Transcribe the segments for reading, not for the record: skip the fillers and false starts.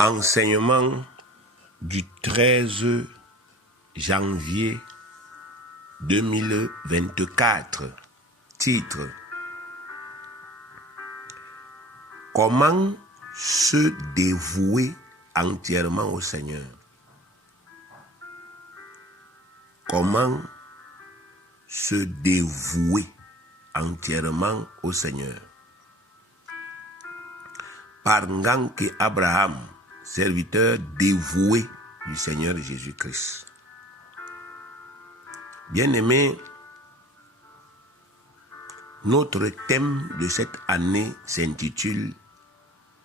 Enseignement du 13 janvier 2024. Titre: Comment se dévouer entièrement au Seigneur? Comment se dévouer entièrement au Seigneur? Par Nganke Abraham, serviteur dévoué du Seigneur Jésus-Christ. Bien-aimés, notre thème de cette année s'intitule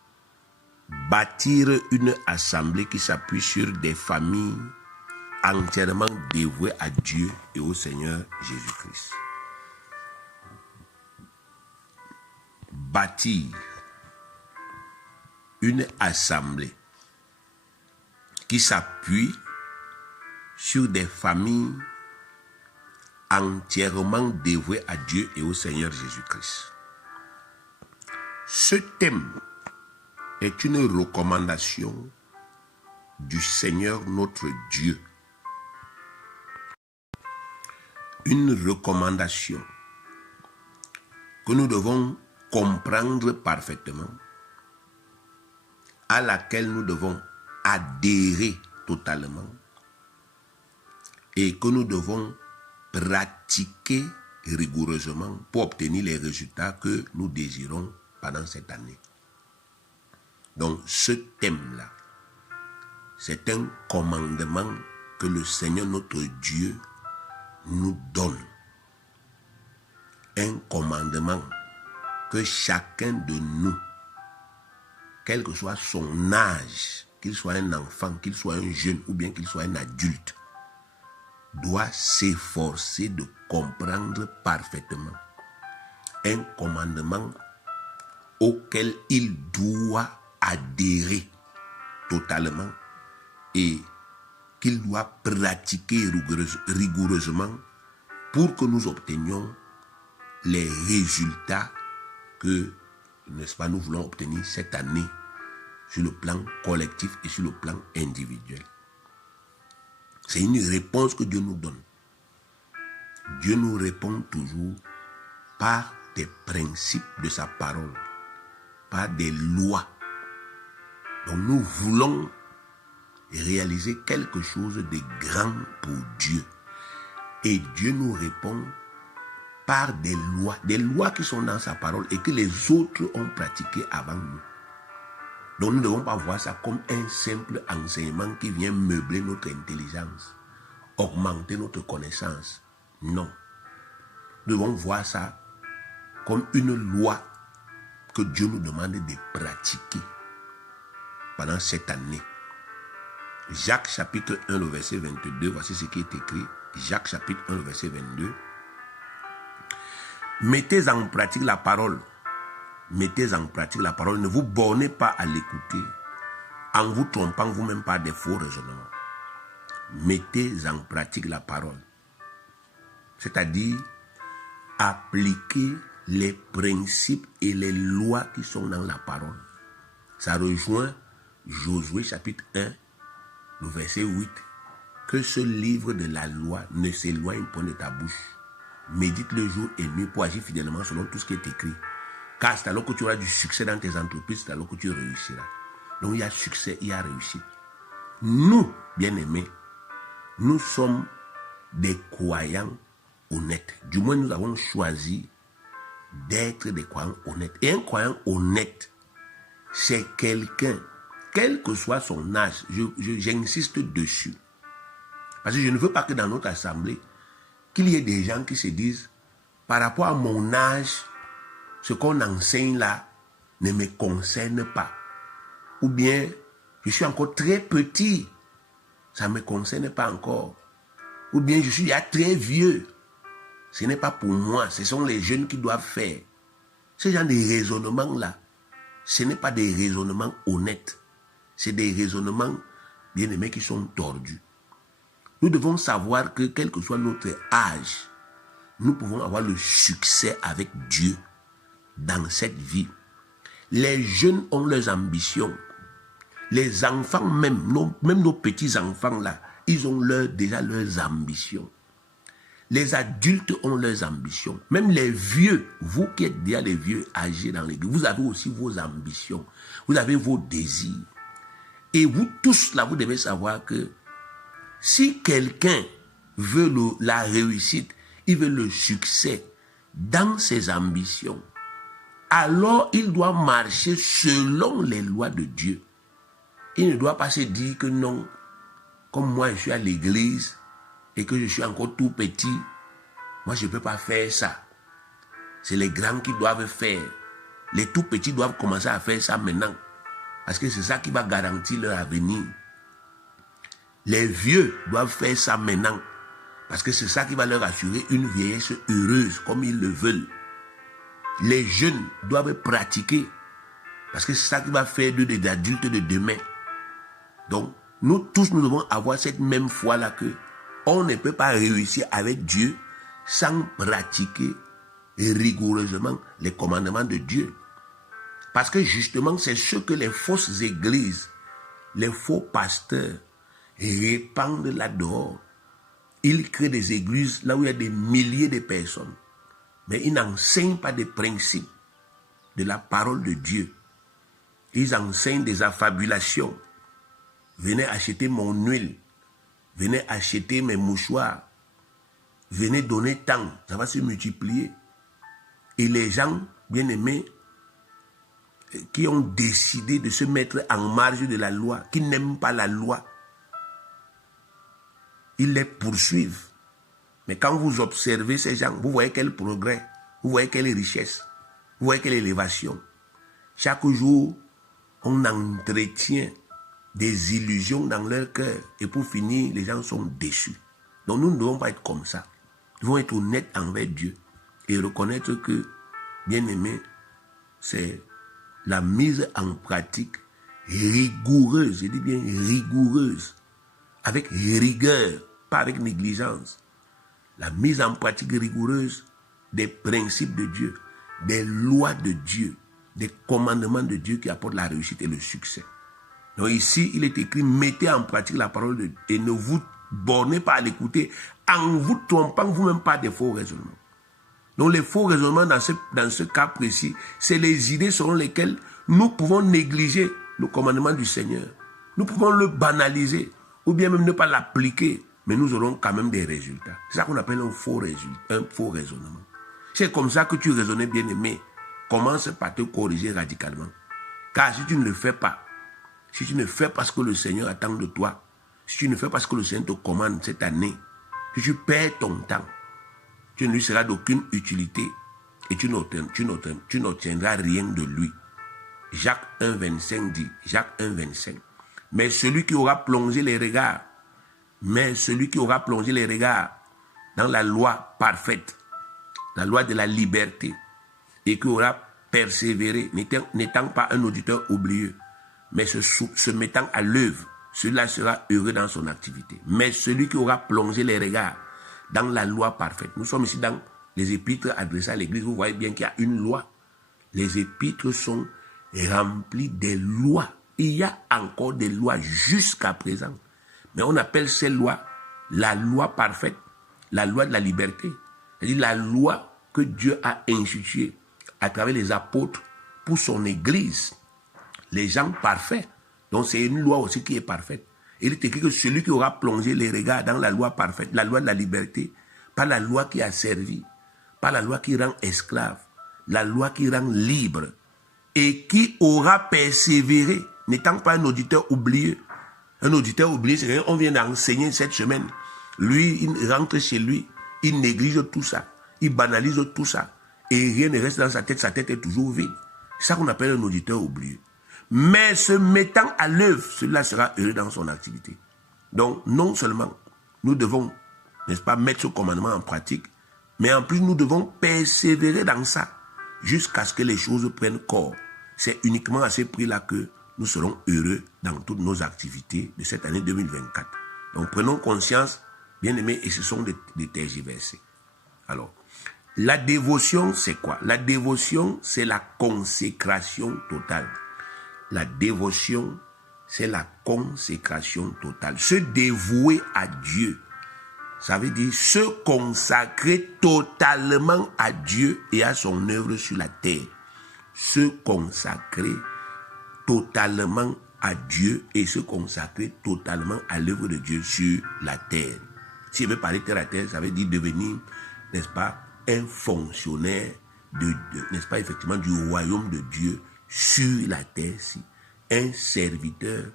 « Bâtir une assemblée qui s'appuie sur des familles entièrement dévouées à Dieu et au Seigneur Jésus-Christ ». Bâtir une assemblée qui s'appuie sur des familles entièrement dévouées à Dieu et au Seigneur Jésus-Christ. Ce thème est une recommandation du Seigneur notre Dieu. Une recommandation que nous devons comprendre parfaitement, à laquelle nous devons adhérer totalement et que nous devons pratiquer rigoureusement pour obtenir les résultats que nous désirons pendant cette année. Donc ce thème-là, c'est un commandement que le Seigneur notre Dieu nous donne. Un commandement que chacun de nous, quel que soit son âge, qu'il soit un enfant, qu'il soit un jeune ou bien qu'il soit un adulte, doit s'efforcer de comprendre parfaitement. Un commandement auquel il doit adhérer totalement et qu'il doit pratiquer rigoureusement pour que nous obtenions les résultats que, n'est-ce pas, nous voulons obtenir cette année sur le plan collectif et sur le plan individuel. C'est une réponse que Dieu nous donne. Dieu nous répond toujours par des principes de sa parole, par des lois. Donc nous voulons réaliser quelque chose de grand pour Dieu. Et Dieu nous répond par des lois qui sont dans sa parole et que les autres ont pratiquées avant nous. Donc nous ne devons pas voir ça comme un simple enseignement qui vient meubler notre intelligence, augmenter notre connaissance. Non. Nous devons voir ça comme une loi que Dieu nous demande de pratiquer pendant cette année. Jacques chapitre 1, le verset 22, voici ce qui est écrit. Jacques chapitre 1, le verset 22. Mettez en pratique la parole. Mettez en pratique la parole. Ne vous bornez pas à l'écouter en vous trompant vous-même par des faux raisonnements. Mettez en pratique la parole. C'est-à-dire appliquer les principes et les lois qui sont dans la parole. Ça rejoint Josué chapitre 1, le verset 8. Que ce livre de la loi ne s'éloigne point de ta bouche. Médite le jour et nuit pour agir fidèlement selon tout ce qui est écrit. Car c'est alors que tu auras du succès dans tes entreprises, c'est alors que tu réussiras. Donc il y a succès, il y a réussite. Nous, bien-aimés, nous sommes des croyants honnêtes. Du moins, nous avons choisi d'être des croyants honnêtes. Et un croyant honnête, c'est quelqu'un, quel que soit son âge, j'insiste dessus. Parce que je ne veux pas que dans notre assemblée, qu'il y ait des gens qui se disent, par rapport à mon âge, ce qu'on enseigne là ne me concerne pas. Ou bien, je suis encore très petit, ça ne me concerne pas encore. Ou bien, je suis déjà très vieux, ce n'est pas pour moi, ce sont les jeunes qui doivent faire. Ce genre de raisonnements-là, ce n'est pas des raisonnements honnêtes. C'est des raisonnements, bien aimés, qui sont tordus. Nous devons savoir que, quel que soit notre âge, nous pouvons avoir le succès avec Dieu dans cette vie. Les jeunes ont leurs ambitions. Les enfants même nos petits-enfants là, ils ont déjà leurs ambitions. Les adultes ont leurs ambitions. Même les vieux, vous qui êtes déjà les vieux âgés dans l'église, vous avez aussi vos ambitions. Vous avez vos désirs. Et vous tous là, vous devez savoir que si quelqu'un veut la réussite, il veut le succès dans ses ambitions, alors il doit marcher selon les lois de Dieu. Il ne doit pas se dire que non, comme moi je suis à l'église et que je suis encore tout petit, moi je ne peux pas faire ça. C'est les grands qui doivent faire. Les tout petits doivent commencer à faire ça maintenant. Parce que c'est ça qui va garantir leur avenir. Les vieux doivent faire ça maintenant. Parce que c'est ça qui va leur assurer une vieillesse heureuse comme ils le veulent. Les jeunes doivent pratiquer. Parce que c'est ça qui va faire d'eux des adultes de demain. Donc, nous tous, nous devons avoir cette même foi-là que on ne peut pas réussir avec Dieu sans pratiquer rigoureusement les commandements de Dieu. Parce que justement, c'est ce que les fausses églises, les faux pasteurs répandent là-dehors. Ils créent des églises là où il y a des milliers de personnes. Mais ils n'enseignent pas des principes de la parole de Dieu. Ils enseignent des affabulations. Venez acheter mon huile. Venez acheter mes mouchoirs. Venez donner tant. Ça va se multiplier. Et les gens, bien aimés, qui ont décidé de se mettre en marge de la loi, qui n'aiment pas la loi, ils les poursuivent. Mais quand vous observez ces gens, vous voyez quel progrès, vous voyez quelle richesse, vous voyez quelle élévation. Chaque jour, on entretient des illusions dans leur cœur. Et pour finir, les gens sont déçus. Donc nous ne devons pas être comme ça. Nous devons être honnêtes envers Dieu et reconnaître que, bien aimé, c'est la mise en pratique rigoureuse, je dis bien rigoureuse, avec rigueur, pas avec négligence. La mise en pratique rigoureuse des principes de Dieu, des lois de Dieu, des commandements de Dieu qui apportent la réussite et le succès. Donc ici, il est écrit, mettez en pratique la parole de Dieu et ne vous bornez pas à l'écouter en vous trompant vous-même par des faux raisonnements. Donc les faux raisonnements dans ce cas précis, c'est les idées selon lesquelles nous pouvons négliger le commandement du Seigneur. Nous pouvons le banaliser ou bien même ne pas l'appliquer, mais nous aurons quand même des résultats. C'est ça qu'on appelle un faux raisonnement. C'est comme ça que tu raisonnais, bien aimé. Commence par te corriger radicalement. Car si tu ne le fais pas, si tu ne fais pas ce que le Seigneur attend de toi, si tu ne fais pas ce que le Seigneur te commande cette année, si tu perds ton temps, tu ne lui seras d'aucune utilité et tu n'obtiendras rien de lui. Jacques 1,25 dit, Jacques 1,25. Mais celui qui aura plongé les regards dans la loi parfaite, la loi de la liberté, et qui aura persévéré, n'étant pas un auditeur oublieux, mais se mettant à l'œuvre, celui-là sera heureux dans son activité. Mais celui qui aura plongé les regards dans la loi parfaite. Nous sommes ici dans les épîtres adressées à l'église. Vous voyez bien qu'il y a une loi. Les épîtres sont remplies des lois. Il y a encore des lois jusqu'à présent. Mais on appelle ces lois la loi parfaite, la loi de la liberté. C'est-à-dire la loi que Dieu a instituée à travers les apôtres pour son église. Les gens parfaits. Donc c'est une loi aussi qui est parfaite. Il est écrit que celui qui aura plongé les regards dans la loi parfaite, la loi de la liberté, pas la loi qui a servi, pas la loi qui rend esclave, la loi qui rend libre, et qui aura persévéré, n'étant pas un auditeur oublieux. Un auditeur oublié, c'est qu'on vient d'enseigner cette semaine. Lui, il rentre chez lui, il néglige tout ça, il banalise tout ça, et rien ne reste dans sa tête est toujours vide. C'est ça qu'on appelle un auditeur oublieux. Mais se mettant à l'œuvre, cela sera heureux dans son activité. Donc, non seulement nous devons, n'est-ce pas, mettre ce commandement en pratique, mais en plus nous devons persévérer dans ça jusqu'à ce que les choses prennent corps. C'est uniquement à ce prix-là que nous serons heureux dans toutes nos activités de cette année 2024. Donc, prenons conscience, bien aimés, et ce sont des tergiversés. Alors, la dévotion, c'est quoi? La dévotion, c'est la consécration totale. La dévotion, c'est la consécration totale. Se dévouer à Dieu, ça veut dire se consacrer totalement à Dieu et à son œuvre sur la terre. Se consacrer totalement à Dieu et se consacrer totalement à l'œuvre de Dieu sur la terre. Si je veux parler terre à terre, ça veut dire devenir, n'est-ce pas, un fonctionnaire n'est-ce pas, effectivement, du royaume de Dieu sur la terre-ci. Un serviteur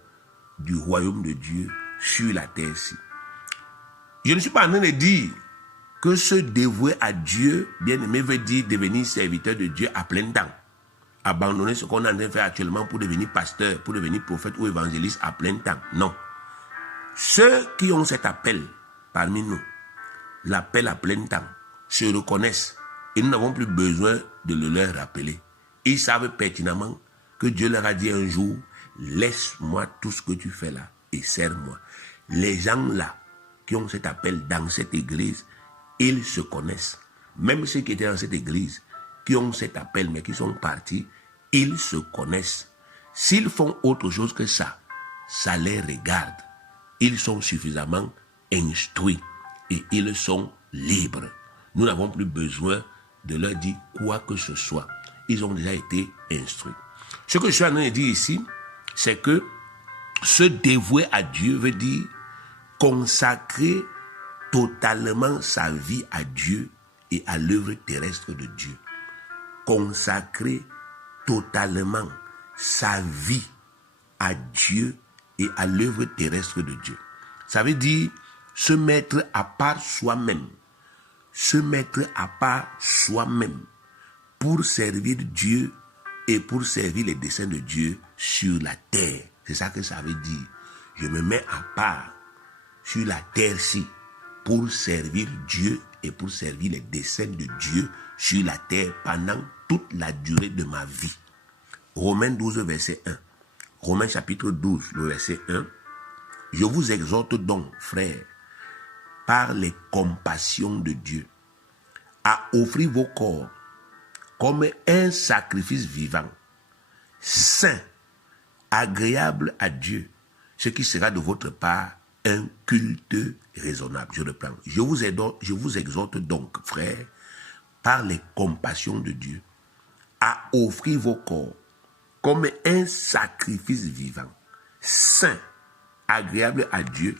du royaume de Dieu sur la terre-ci. Je ne suis pas en train de dire que se dévouer à Dieu, bien aimé, veut dire devenir serviteur de Dieu à plein temps. Abandonner ce qu'on est en train de faire actuellement pour devenir pasteur, pour devenir prophète ou évangéliste à plein temps. Non. Ceux qui ont cet appel parmi nous, l'appel à plein temps, se reconnaissent et nous n'avons plus besoin de le leur rappeler. Ils savent pertinemment que Dieu leur a dit un jour, laisse-moi tout ce que tu fais là et sers-moi. Les gens là qui ont cet appel dans cette église, ils se connaissent. Même ceux qui étaient dans cette église, qui ont cet appel mais qui sont partis, ils se connaissent. S'ils font autre chose que ça, ça les regarde. Ils sont suffisamment instruits et ils sont libres. Nous n'avons plus besoin de leur dire quoi que ce soit. Ils ont déjà été instruits. Ce que je suis en train de dire ici, c'est que se dévouer à Dieu veut dire consacrer totalement sa vie à Dieu et à l'œuvre terrestre de Dieu. Consacrer totalement sa vie à Dieu et à l'œuvre terrestre de Dieu. Ça veut dire se mettre à part soi-même. Se mettre à part soi-même pour servir Dieu et pour servir les desseins de Dieu sur la terre. C'est ça que ça veut dire. Je me mets à part sur la terre-ci pour servir Dieu et pour servir les desseins de Dieu sur la terre pendant toute la durée de ma vie. Romains 12, verset 1. Romains chapitre 12, le verset 1. Je vous exhorte donc, frères, par les compassions de Dieu, à offrir vos corps comme un sacrifice vivant, saint, agréable à Dieu, ce qui sera de votre part un culte raisonnable. Je reprends. Je vous exhorte donc, frères, par les compassions de Dieu, à offrir vos corps comme un sacrifice vivant, saint, agréable à Dieu,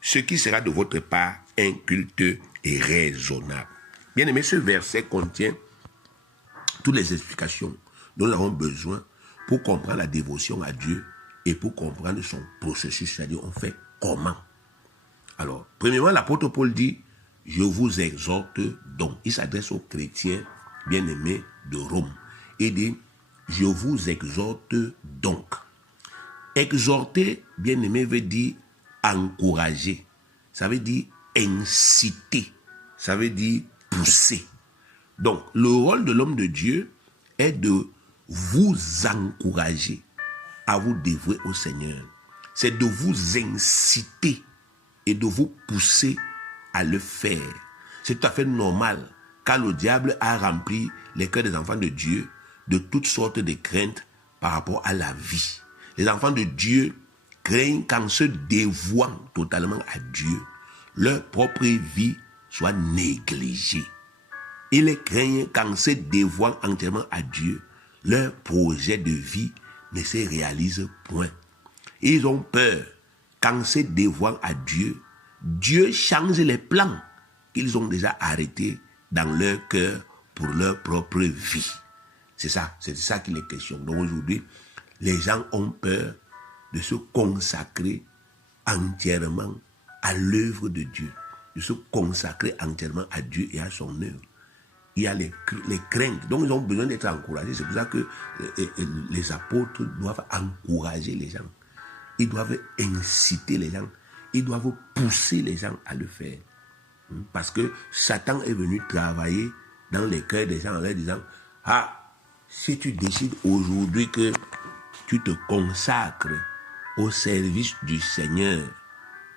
ce qui sera de votre part un culte raisonnable. Bien aimé, ce verset contient toutes les explications dont nous avons besoin pour comprendre la dévotion à Dieu et pour comprendre son processus, c'est-à-dire on fait comment. Alors, premièrement, l'apôtre Paul dit, je vous exhorte donc. Il s'adresse aux chrétiens bien-aimés de Rome. Il dit, je vous exhorte donc. Exhorter, bien-aimé, veut dire encourager. Ça veut dire inciter. Ça veut dire pousser. Donc, le rôle de l'homme de Dieu est de vous encourager à vous dévouer au Seigneur. C'est de vous inciter et de vous pousser à le faire. C'est tout à fait normal, car le diable a rempli les cœurs des enfants de Dieu de toutes sortes de craintes par rapport à la vie. Les enfants de Dieu craignent qu'en se dévouant totalement à Dieu, leur propre vie soit négligée. Ils craignent qu'en se dévouant entièrement à Dieu, leur projet de vie ne se réalise point. Ils ont peur qu'en se dévouant à Dieu, Dieu change les plans qu'ils ont déjà arrêtés dans leur cœur pour leur propre vie. C'est de ça qu'il est question. Donc aujourd'hui, les gens ont peur de se consacrer entièrement à l'œuvre de Dieu, de se consacrer entièrement à Dieu et à son œuvre. Il y a les craintes, donc ils ont besoin d'être encouragés. C'est pour ça que les apôtres doivent encourager les gens. Ils doivent inciter les gens. Ils doivent pousser les gens à le faire. Parce que Satan est venu travailler dans les cœurs des gens en leur disant, si tu décides aujourd'hui que tu te consacres au service du Seigneur,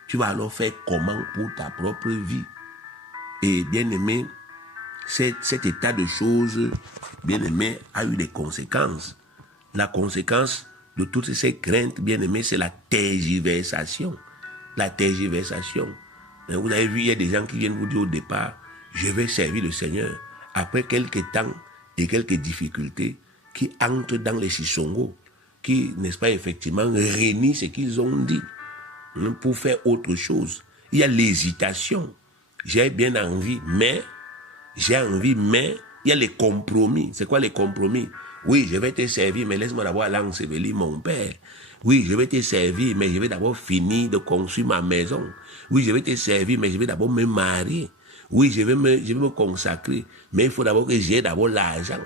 tu vas alors faire comment pour ta propre vie? Et bien aimé, cet état de choses, bien aimé, a eu des conséquences. La conséquence de toutes ces craintes, bien aimés, c'est la tergiversation. La tergiversation. Vous avez vu, il y a des gens qui viennent vous dire au départ, je vais servir le Seigneur. Après quelques temps et quelques difficultés, qui entrent dans les sisongos, qui, n'est-ce pas, effectivement, renient ce qu'ils ont dit pour faire autre chose. Il y a l'hésitation. J'ai bien envie, mais il y a les compromis. C'est quoi les compromis? Oui, je vais te servir, mais laisse-moi d'abord aller ensevelir mon père. Oui, je vais te servir, mais je vais d'abord finir de construire ma maison. Oui, je vais te servir, mais je vais d'abord me marier. Oui, je vais me consacrer, mais il faut d'abord que j'ai d'abord l'argent.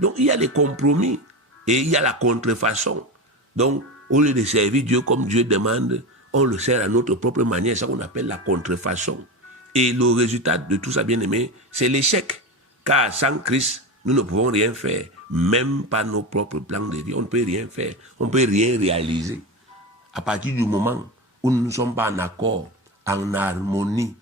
Donc, il y a les compromis et il y a la contrefaçon. Donc, au lieu de servir Dieu comme Dieu demande, on le sert à notre propre manière, c'est ça qu'on appelle la contrefaçon. Et le résultat de tout ça, bien aimé, c'est l'échec. Car sans Christ, nous ne pouvons rien faire. Même pas nos propres plans de vie, on ne peut rien faire. On ne peut rien réaliser. À partir du moment où nous ne sommes pas en accord, en harmonie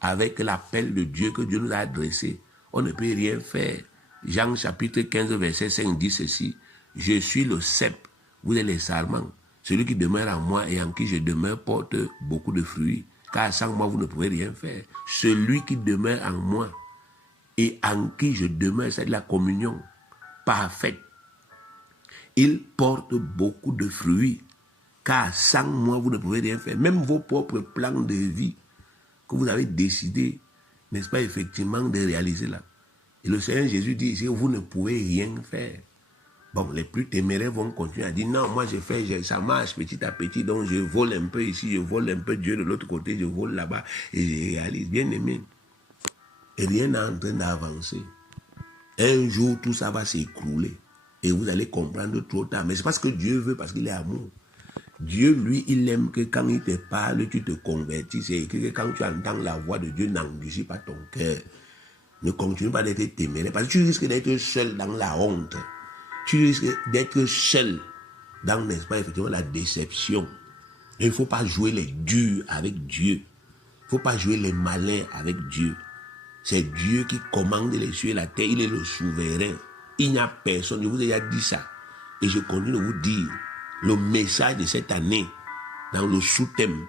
avec l'appel de Dieu que Dieu nous a adressé, on ne peut rien faire. Jean chapitre 15, verset 5 dit ceci, « Je suis le cep, vous êtes les sarments. Celui qui demeure en moi et en qui je demeure porte beaucoup de fruits, car sans moi vous ne pouvez rien faire. Celui qui demeure en moi et en qui je demeure, c'est de la communion parfaite. Il porte beaucoup de fruits, car sans moi vous ne pouvez rien faire. Même vos propres plans de vie que vous avez décidé, n'est-ce pas, effectivement, de réaliser là. Et le Seigneur Jésus dit ici, vous ne pouvez rien faire. Bon, les plus téméraires vont continuer à dire, non, moi ça marche petit à petit, donc je vole un peu ici, je vole un peu Dieu de l'autre côté, je vole là-bas, et je réalise. Bien aimé, et rien n'est en train d'avancer. Un jour, tout ça va s'écrouler, et vous allez comprendre trop tard. Mais c'est parce que Dieu veut, parce qu'il est amour. Dieu, lui, il aime que quand il te parle, tu te convertis. C'est écrit que quand tu entends la voix de Dieu, n'endurcis pas ton cœur. Ne continue pas d'être téméraire, parce que tu risques d'être seul dans la honte. Tu risques d'être seul dans, n'est-ce pas, effectivement, la déception. Et il ne faut pas jouer les durs avec Dieu. Il ne faut pas jouer les malins avec Dieu. C'est Dieu qui commande les cieux et la terre. Il est le souverain. Il n'y a personne. Je vous ai déjà dit ça. Et je continue de vous dire, le message de cette année, dans le sous-thème,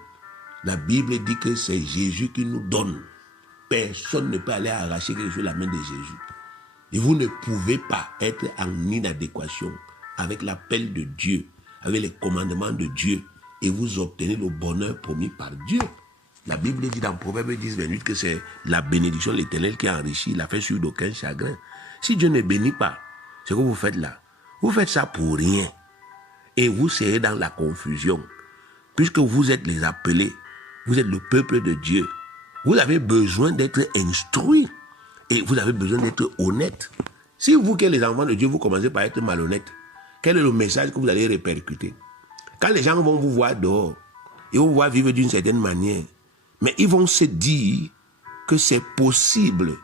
la Bible dit que c'est Jésus qui nous donne. Personne ne peut aller arracher quelque chose de la main de Jésus. Et vous ne pouvez pas être en inadéquation avec l'appel de Dieu, avec les commandements de Dieu, et vous obtenez le bonheur promis par Dieu. La Bible dit dans Proverbe 10, 28 que c'est la bénédiction de l'Éternel qui enrichit, il a fait sur d'aucun chagrin. Si Dieu ne bénit pas, ce que vous faites là, vous faites ça pour rien. Et vous serez dans la confusion. Puisque vous êtes les appelés, vous êtes le peuple de Dieu, vous avez besoin d'être instruits. Et vous avez besoin d'être honnête. Si vous, qui êtes les enfants de Dieu, vous commencez par être malhonnête, quel est le message que vous allez répercuter? Quand les gens vont vous voir dehors, ils vont vous voir vivre d'une certaine manière, mais ils vont se dire que c'est possible.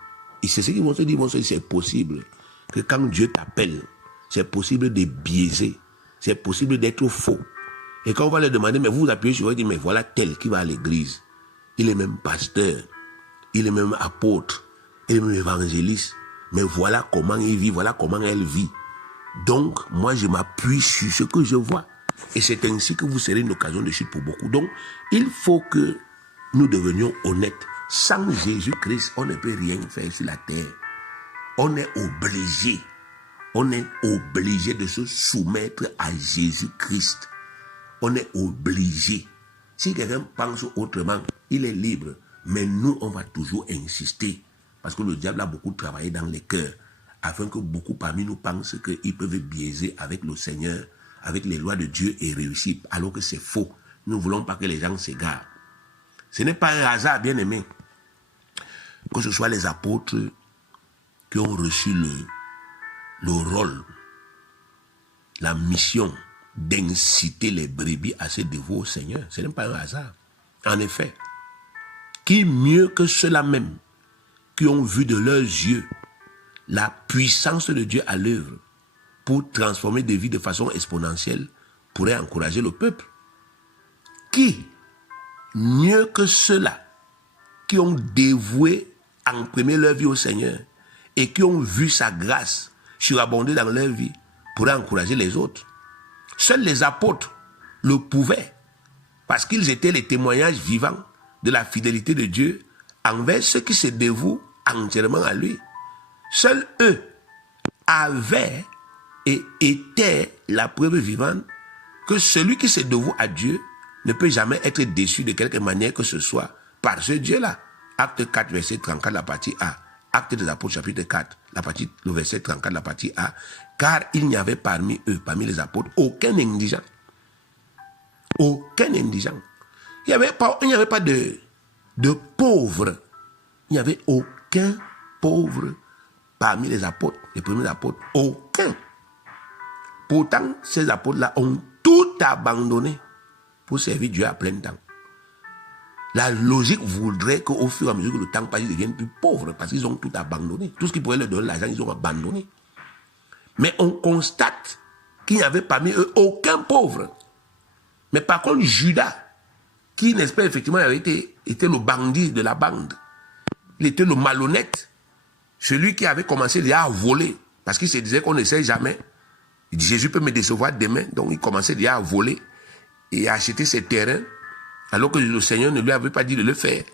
Et c'est ce qu'ils vont se dire, ils vont se dire c'est possible. Que quand Dieu t'appelle, c'est possible de biaiser. C'est possible d'être faux. Et quand on va leur demander, mais vous vous appuyez sur eux, dire, mais voilà tel qui va à l'église. Il est même pasteur. Il est même apôtre. Il est même évangéliste. Mais voilà comment il vit, voilà comment elle vit. Donc, moi, je m'appuie sur ce que je vois. Et c'est ainsi que vous serez une occasion de chute pour beaucoup. Donc, il faut que nous devenions honnêtes. Sans Jésus-Christ, on ne peut rien faire sur la terre. On est obligé. On est obligé de se soumettre à Jésus-Christ. On est obligé. Si quelqu'un pense autrement, il est libre. Mais nous, on va toujours insister. Parce que le diable a beaucoup travaillé dans les cœurs. Afin que beaucoup parmi nous pensent qu'ils peuvent biaiser avec le Seigneur, avec les lois de Dieu et réussir. Alors que c'est faux. Nous ne voulons pas que les gens s'égarent. Ce n'est pas un hasard, bien aimé, que ce soit les apôtres qui ont reçu le rôle, la mission d'inciter les brebis à se dévouer au Seigneur. Ce n'est pas un hasard. En effet, qui mieux que ceux-là même qui ont vu de leurs yeux la puissance de Dieu à l'œuvre pour transformer des vies de façon exponentielle pourrait encourager le peuple? Qui mieux que ceux-là qui ont dévoué en premier leur vie au Seigneur et qui ont vu sa grâce surabonder dans leur vie pourrait encourager les autres? Seuls les apôtres le pouvaient, parce qu'ils étaient les témoignages vivants de la fidélité de Dieu envers ceux qui se dévouent entièrement à lui. Seuls eux avaient et étaient la preuve vivante que celui qui se dévoue à Dieu ne peut jamais être déçu de quelque manière que ce soit par ce Dieu-là. Acte 4, verset 34, la partie A. Acte des Apôtres, chapitre 4, le verset 34, la partie A. Car il n'y avait parmi eux, parmi les apôtres, aucun indigent. Aucun indigent. Il n'y avait pas de pauvres. Il n'y avait aucun pauvre parmi les apôtres, les premiers apôtres. Aucun. Pourtant, ces apôtres-là ont tout abandonné pour servir Dieu à plein temps. La logique voudrait qu'au fur et à mesure que le temps passe, ils deviennent plus pauvres parce qu'ils ont tout abandonné. Tout ce qui pourrait leur donner l'argent, ils ont abandonné. Mais on constate qu'il n'y avait parmi eux aucun pauvre. Mais par contre, Judas, qui, n'est-ce pas, effectivement, avait était le bandit de la bande. Il était le malhonnête. Celui qui avait commencé déjà à voler. Parce qu'il se disait qu'on ne sait jamais. Il dit, Jésus peut me décevoir demain. Donc, il commençait déjà à voler et à acheter ses terrains. Alors que le Seigneur ne lui avait pas dit de le faire.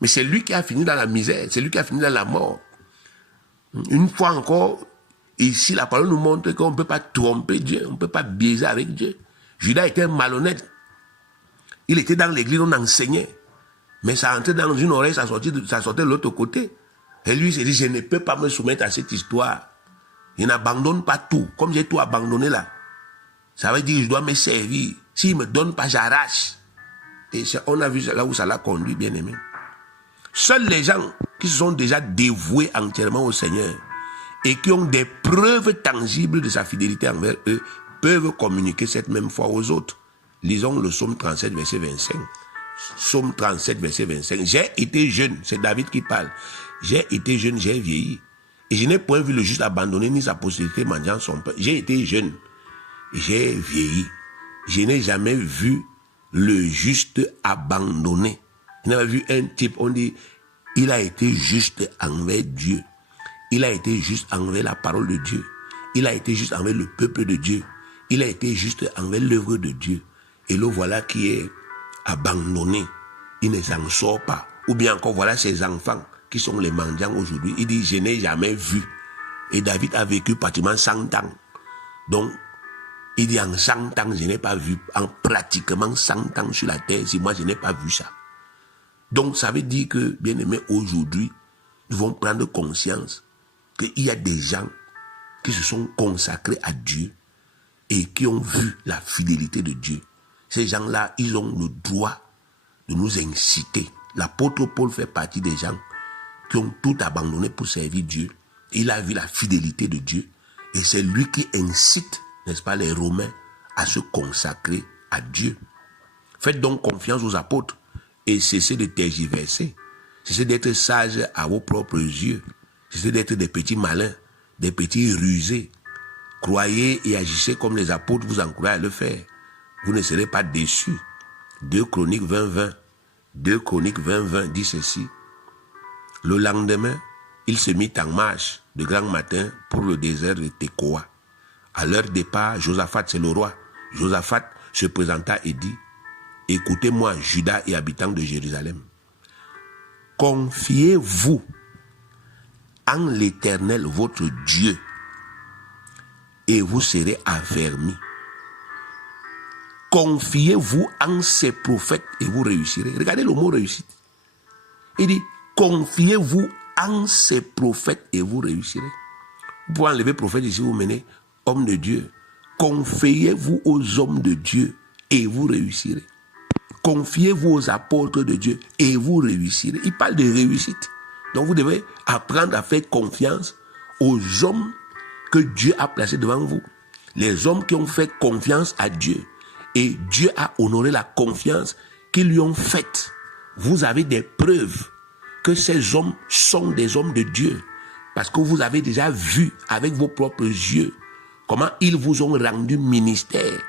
Mais c'est lui qui a fini dans la misère. C'est lui qui a fini dans la mort. Une fois encore, ici, la parole nous montre qu'on ne peut pas tromper Dieu. On ne peut pas biaiser avec Dieu. Judas était malhonnête. Il était dans l'église, on enseignait. Mais ça entrait dans une oreille, ça sortait de l'autre côté. Et lui, il s'est dit, je ne peux pas me soumettre à cette histoire. Je n'abandonne pas tout. Comme j'ai tout abandonné là. Ça veut dire que je dois me servir. S'il ne me donne pas, j'arrache. Et on a vu là où ça l'a conduit, bien aimé. Seuls les gens qui se sont déjà dévoués entièrement au Seigneur et qui ont des preuves tangibles de sa fidélité envers eux peuvent communiquer cette même foi aux autres. Lisons le psaume 37, verset 25. Psaume 37, verset 25. J'ai été jeune, c'est David qui parle. J'ai été jeune, j'ai vieilli. Et je n'ai point vu le juste abandonner ni sa postérité mendiant son pain. J'ai été jeune, j'ai vieilli. Je n'ai jamais vu le juste abandonné. Je n'ai pas vu un type, on dit, il a été juste envers Dieu. Il a été juste envers la parole de Dieu. Il a été juste envers le peuple de Dieu. Il a été juste envers l'œuvre de Dieu. Et le voilà qui est abandonné. Il ne s'en sort pas. Ou bien encore, voilà ses enfants qui sont les mendiants aujourd'hui. Il dit, je n'ai jamais vu. Et David a vécu pratiquement 100 ans. Donc, il dit, en 100 ans, je n'ai pas vu, en pratiquement 100 ans sur la terre, si moi je n'ai pas vu ça. Donc, ça veut dire que, bien aimé, aujourd'hui, nous devons prendre conscience qu'il y a des gens qui se sont consacrés à Dieu et qui ont vu la fidélité de Dieu. Ces gens-là, ils ont le droit de nous inciter. L'apôtre Paul fait partie des gens qui ont tout abandonné pour servir Dieu. Il a vu la fidélité de Dieu et c'est lui qui incite, n'est-ce pas, les Romains à se consacrer à Dieu. Faites donc confiance aux apôtres et cessez de tergiverser. Cessez d'être sages à vos propres yeux. Cessez d'être des petits malins, des petits rusés. Croyez et agissez comme les apôtres vous encouragent à le faire. Vous ne serez pas déçus. 2 Chroniques 20-20. 2 Chroniques 20-20 dit ceci. Le lendemain, il se mit en marche de grand matin pour le désert de Tekoa. À leur départ, Josaphat, c'est le roi, Josaphat se présenta et dit, « Écoutez-moi, Judas et habitants de Jérusalem. Confiez-vous en l'Éternel, votre Dieu, et vous serez affermis. Confiez-vous en ses prophètes et vous réussirez. » Regardez le mot réussite. Il dit, confiez-vous en ses prophètes et vous réussirez. Vous pouvez enlever prophète ici, vous menez homme de Dieu. Confiez-vous aux hommes de Dieu et vous réussirez. Confiez-vous aux apôtres de Dieu et vous réussirez. Il parle de réussite. Donc vous devez apprendre à faire confiance aux hommes que Dieu a placés devant vous. Les hommes qui ont fait confiance à Dieu. Et Dieu a honoré la confiance qu'ils lui ont faite. Vous avez des preuves que ces hommes sont des hommes de Dieu. Parce que vous avez déjà vu avec vos propres yeux comment ils vous ont rendu ministère.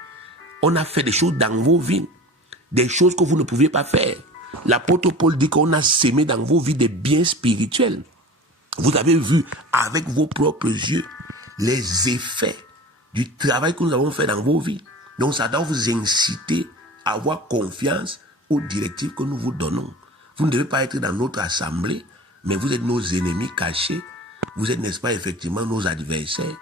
On a fait des choses dans vos vies. Des choses que vous ne pouviez pas faire. L'apôtre Paul dit qu'on a sémé dans vos vies des biens spirituels. Vous avez vu avec vos propres yeux les effets du travail que nous avons fait dans vos vies. Donc ça doit vous inciter à avoir confiance aux directives que nous vous donnons. Vous ne devez pas être dans notre assemblée, mais vous êtes nos ennemis cachés. Vous êtes, n'est-ce pas, effectivement, nos adversaires.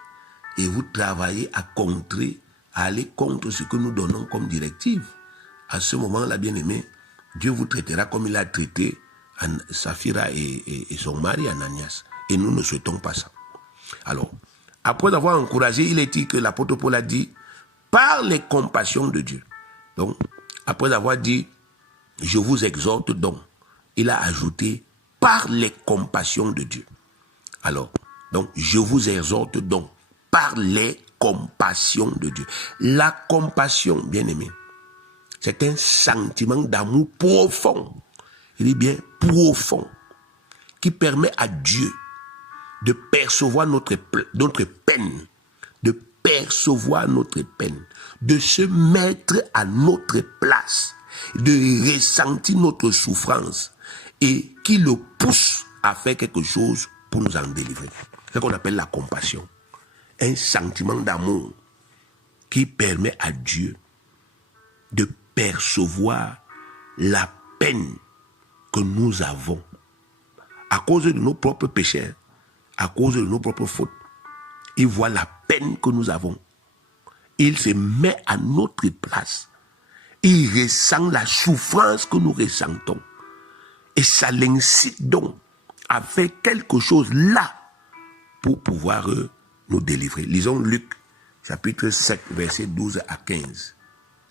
Et vous travaillez à contrer, à aller contre ce que nous donnons comme directive. À ce moment-là, bien-aimé, Dieu vous traitera comme il a traité Saphira et son mari Ananias. Et nous ne souhaitons pas ça. Alors, après avoir encouragé, il est dit que l'apôtre Paul a dit, par les compassions de Dieu. Donc, après avoir dit, je vous exhorte donc, il a ajouté, par les compassions de Dieu. Alors, donc, je vous exhorte donc, par les compassions de Dieu. La compassion, bien aimé, c'est un sentiment d'amour profond. Il dit bien profond, qui permet à Dieu de percevoir notre peine, de percevoir notre peine, de se mettre à notre place, de ressentir notre souffrance et qui le pousse à faire quelque chose pour nous en délivrer. C'est ce qu'on appelle la compassion. Un sentiment d'amour qui permet à Dieu de percevoir la peine que nous avons à cause de nos propres péchés, à cause de nos propres fautes. Il voit la peine que nous avons. Il se met à notre place. Il ressent la souffrance que nous ressentons. Et ça l'incite donc à faire quelque chose là pour pouvoir nous délivrer. Lisons Luc chapitre 7, verset 12 à 15.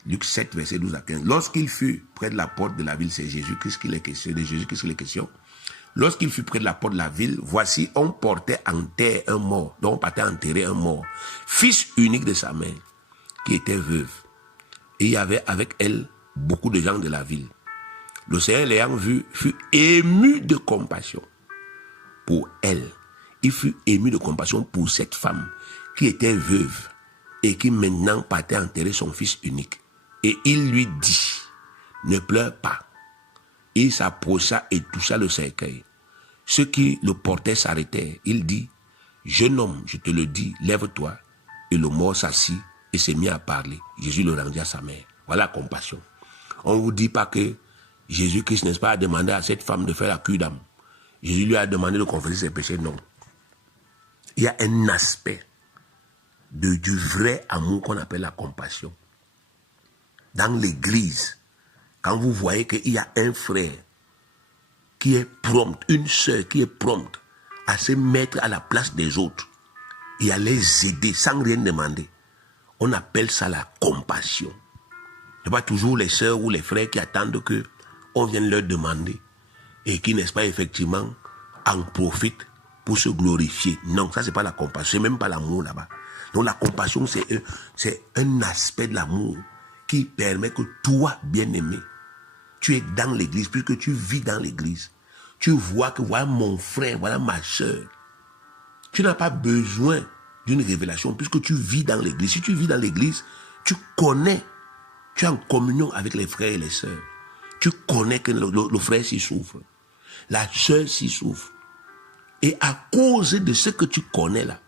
Luc 7, verset 12 à 15. Lorsqu'il fut près de la porte de la ville, c'est Jésus-Christ qu'il est question, de Jésus-Christ qu'il est question. Lorsqu'il fut près de la porte de la ville, voici, on portait en terre un mort, donc on partait enterrer un mort, fils unique de sa mère, qui était veuve. Et il y avait avec elle beaucoup de gens de la ville. Le Seigneur l'ayant vu, fut ému de compassion pour elle. Il fut ému de compassion pour cette femme qui était veuve et qui maintenant partait enterrer son fils unique. Et il lui dit, ne pleure pas. Il s'approcha et toucha le cercueil. Ceux qui le portaient s'arrêtèrent. Il dit, jeune homme, je te le dis, lève-toi. Et le mort s'assit et s'est mis à parler. Jésus le rendit à sa mère. Voilà la compassion. On ne vous dit pas que Jésus-Christ, n'est-ce pas, a demandé à cette femme de faire la cure d'âme. Jésus lui a demandé de confesser ses péchés. Non. Il y a un aspect du vrai amour qu'on appelle la compassion. Dans l'église, quand vous voyez qu'il y a un frère qui est prompt, une sœur qui est prompte à se mettre à la place des autres et à les aider sans rien demander, on appelle ça la compassion. Ce n'est pas toujours les sœurs ou les frères qui attendent qu'on vienne leur demander et qui, n'est-ce pas, effectivement, en profitent pour se glorifier. Non, ça, ce n'est pas la compassion, ce n'est même pas l'amour là-bas. Donc la compassion, c'est un aspect de l'amour qui permet que toi, bien-aimé, tu es dans l'église, puisque tu vis dans l'église. Tu vois que voilà mon frère, voilà ma soeur. Tu n'as pas besoin d'une révélation, puisque tu vis dans l'église. Si tu vis dans l'église, tu connais, tu es en communion avec les frères et les sœurs. Tu connais que le frère s'y souffre. La sœur s'y souffre. Et à cause de ce que tu connais là,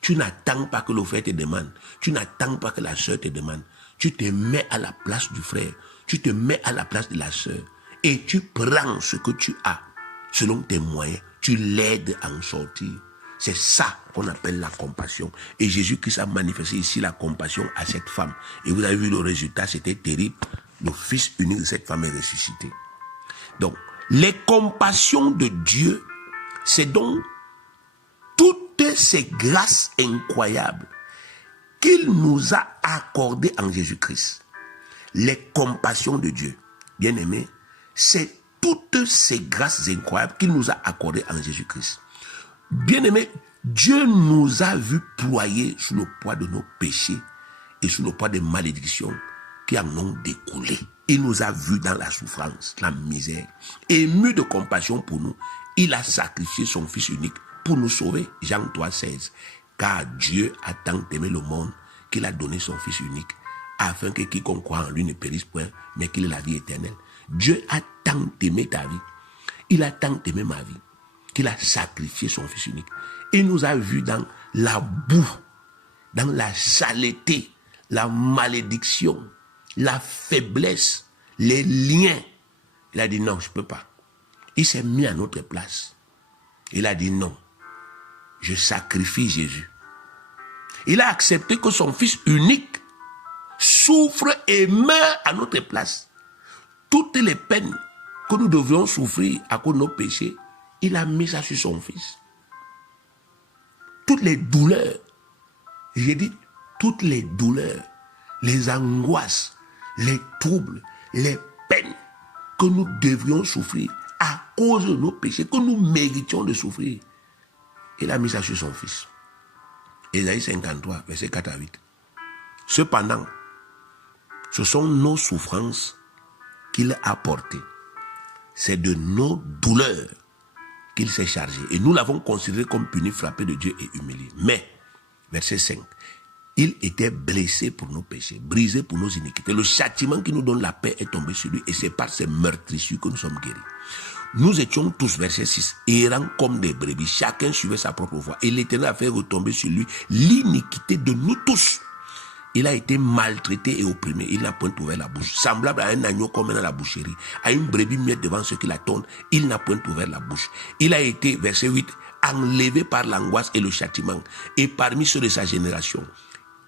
tu n'attends pas que le frère te demande. Tu n'attends pas que la sœur te demande. Tu te mets à la place du frère. Tu te mets à la place de la sœur. Et tu prends ce que tu as selon tes moyens. Tu l'aides à en sortir. C'est ça qu'on appelle la compassion. Et Jésus-Christ a manifesté ici la compassion à cette femme. Et vous avez vu le résultat, c'était terrible. Le fils unique de cette femme est ressuscité. Donc, les compassions de Dieu, c'est donc toutes ces grâces incroyables qu'il nous a accordées en Jésus-Christ. Les compassions de Dieu, bien aimé, c'est toutes ces grâces incroyables qu'il nous a accordées en Jésus-Christ. Bien aimé, Dieu nous a vu ployer sous le poids de nos péchés et sous le poids des malédictions qui en ont découlé. Il nous a vus dans la souffrance, la misère. Ému de compassion pour nous, il a sacrifié son Fils unique pour nous sauver. Jean 3,16. Car Dieu a tant aimé le monde qu'il a donné son Fils unique, afin que quiconque croit en lui ne périsse point, mais qu'il ait la vie éternelle. Dieu a tant aimé ta vie, il a tant aimé ma vie, qu'il a sacrifié son Fils unique. Il nous a vus dans la boue, dans la saleté, la malédiction, la faiblesse, les liens. Il a dit non, je ne peux pas. Il s'est mis à notre place. Il a dit non, je sacrifie Jésus. Il a accepté que son fils unique souffre et meurt à notre place. Toutes les peines que nous devions souffrir à cause de nos péchés, il a mis ça sur son fils. Toutes les douleurs, j'ai dit toutes les douleurs, les angoisses, les troubles, les peines que nous devrions souffrir à cause de nos péchés, que nous méritions de souffrir, il a mis ça sur son fils. Ésaïe 53, verset 4 à 8. Cependant, ce sont nos souffrances qu'il a portées. C'est de nos douleurs qu'il s'est chargé. Et nous l'avons considéré comme puni, frappé de Dieu et humilié. Mais, verset 5, il était blessé pour nos péchés, brisé pour nos iniquités. Le châtiment qui nous donne la paix est tombé sur lui et c'est par ses meurtrissures que nous sommes guéris. Nous étions tous, verset 6, errants comme des brebis. Chacun suivait sa propre voie. Et l'Éternel a fait retomber sur lui l'iniquité de nous tous. Il a été maltraité et opprimé. Il n'a point ouvert la bouche. Semblable à un agneau qu'on met dans la boucherie, à une brebis muette devant ceux qui l'attendent, il n'a point ouvert la bouche. Il a été, verset 8, enlevé par l'angoisse et le châtiment. Et parmi ceux de sa génération,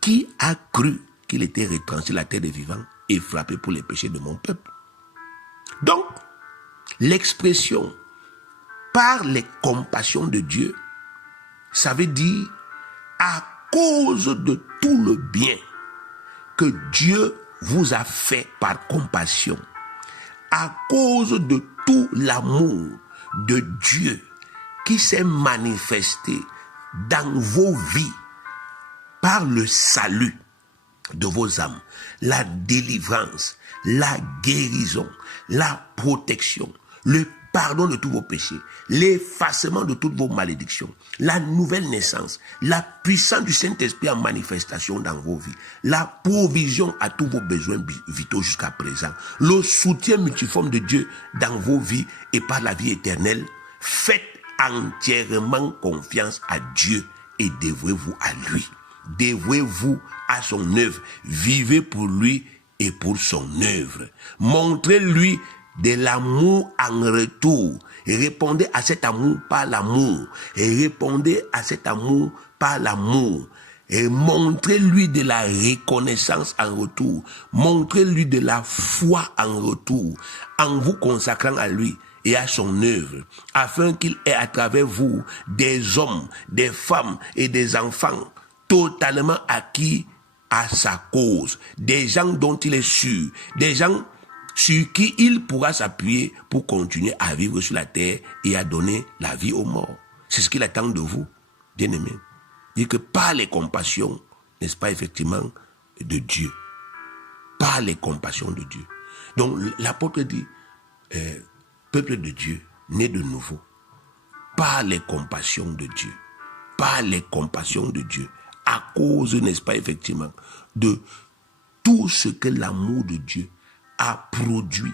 qui a cru qu'il était retranché de la terre des vivants et frappé pour les péchés de mon peuple? Donc, l'expression par les compassions de Dieu, ça veut dire à cause de tout le bien que Dieu vous a fait par compassion, à cause de tout l'amour de Dieu qui s'est manifesté dans vos vies par le salut de vos âmes, la délivrance, la guérison, la protection, le pardon de tous vos péchés, l'effacement de toutes vos malédictions, la nouvelle naissance, la puissance du Saint-Esprit en manifestation dans vos vies, la provision à tous vos besoins vitaux jusqu'à présent, le soutien multiforme de Dieu dans vos vies et par la vie éternelle. Faites entièrement confiance à Dieu et dévouez-vous à lui. Dévouez-vous à son œuvre. Vivez pour lui et pour son œuvre. Montrez-lui de l'amour en retour. Et répondez à cet amour par l'amour. Et répondez à cet amour par l'amour. Et montrez-lui de la reconnaissance en retour. Montrez-lui de la foi en retour. En vous consacrant à lui et à son œuvre. Afin qu'il ait à travers vous des hommes, des femmes et des enfants totalement acquis à sa cause. Des gens dont il est sûr. Des gens sur qui il pourra s'appuyer pour continuer à vivre sur la terre et à donner la vie aux morts. C'est ce qu'il attend de vous, bien-aimés. Dire que par les compassions, n'est-ce pas effectivement, de Dieu. Par les compassions de Dieu. Donc l'apôtre dit, peuple de Dieu, né de nouveau, par les compassions de Dieu. Par les compassions de Dieu. À cause, n'est-ce pas effectivement, de tout ce que l'amour de Dieu a produit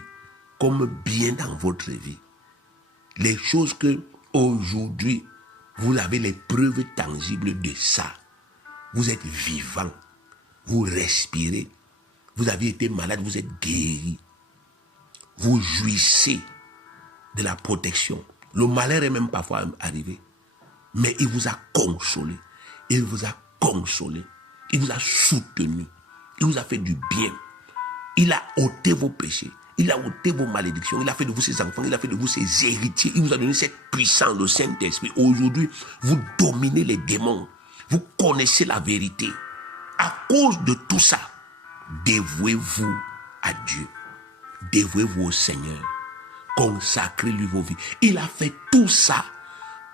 comme bien dans votre vie. Les choses que aujourd'hui, vous avez les preuves tangibles de ça. Vous êtes vivant, vous respirez, vous avez été malade, vous êtes guéri. Vous jouissez de la protection. Le malheur est même parfois arrivé, mais il vous a consolé. Il vous a consolé. Il vous a soutenu. Il vous a fait du bien. Il a ôté vos péchés. Il a ôté vos malédictions. Il a fait de vous ses enfants. Il a fait de vous ses héritiers. Il vous a donné cette puissance, le Saint-Esprit. Aujourd'hui, vous dominez les démons. Vous connaissez la vérité. À cause de tout ça, dévouez-vous à Dieu. Dévouez-vous au Seigneur. Consacrez-lui vos vies. Il a fait tout ça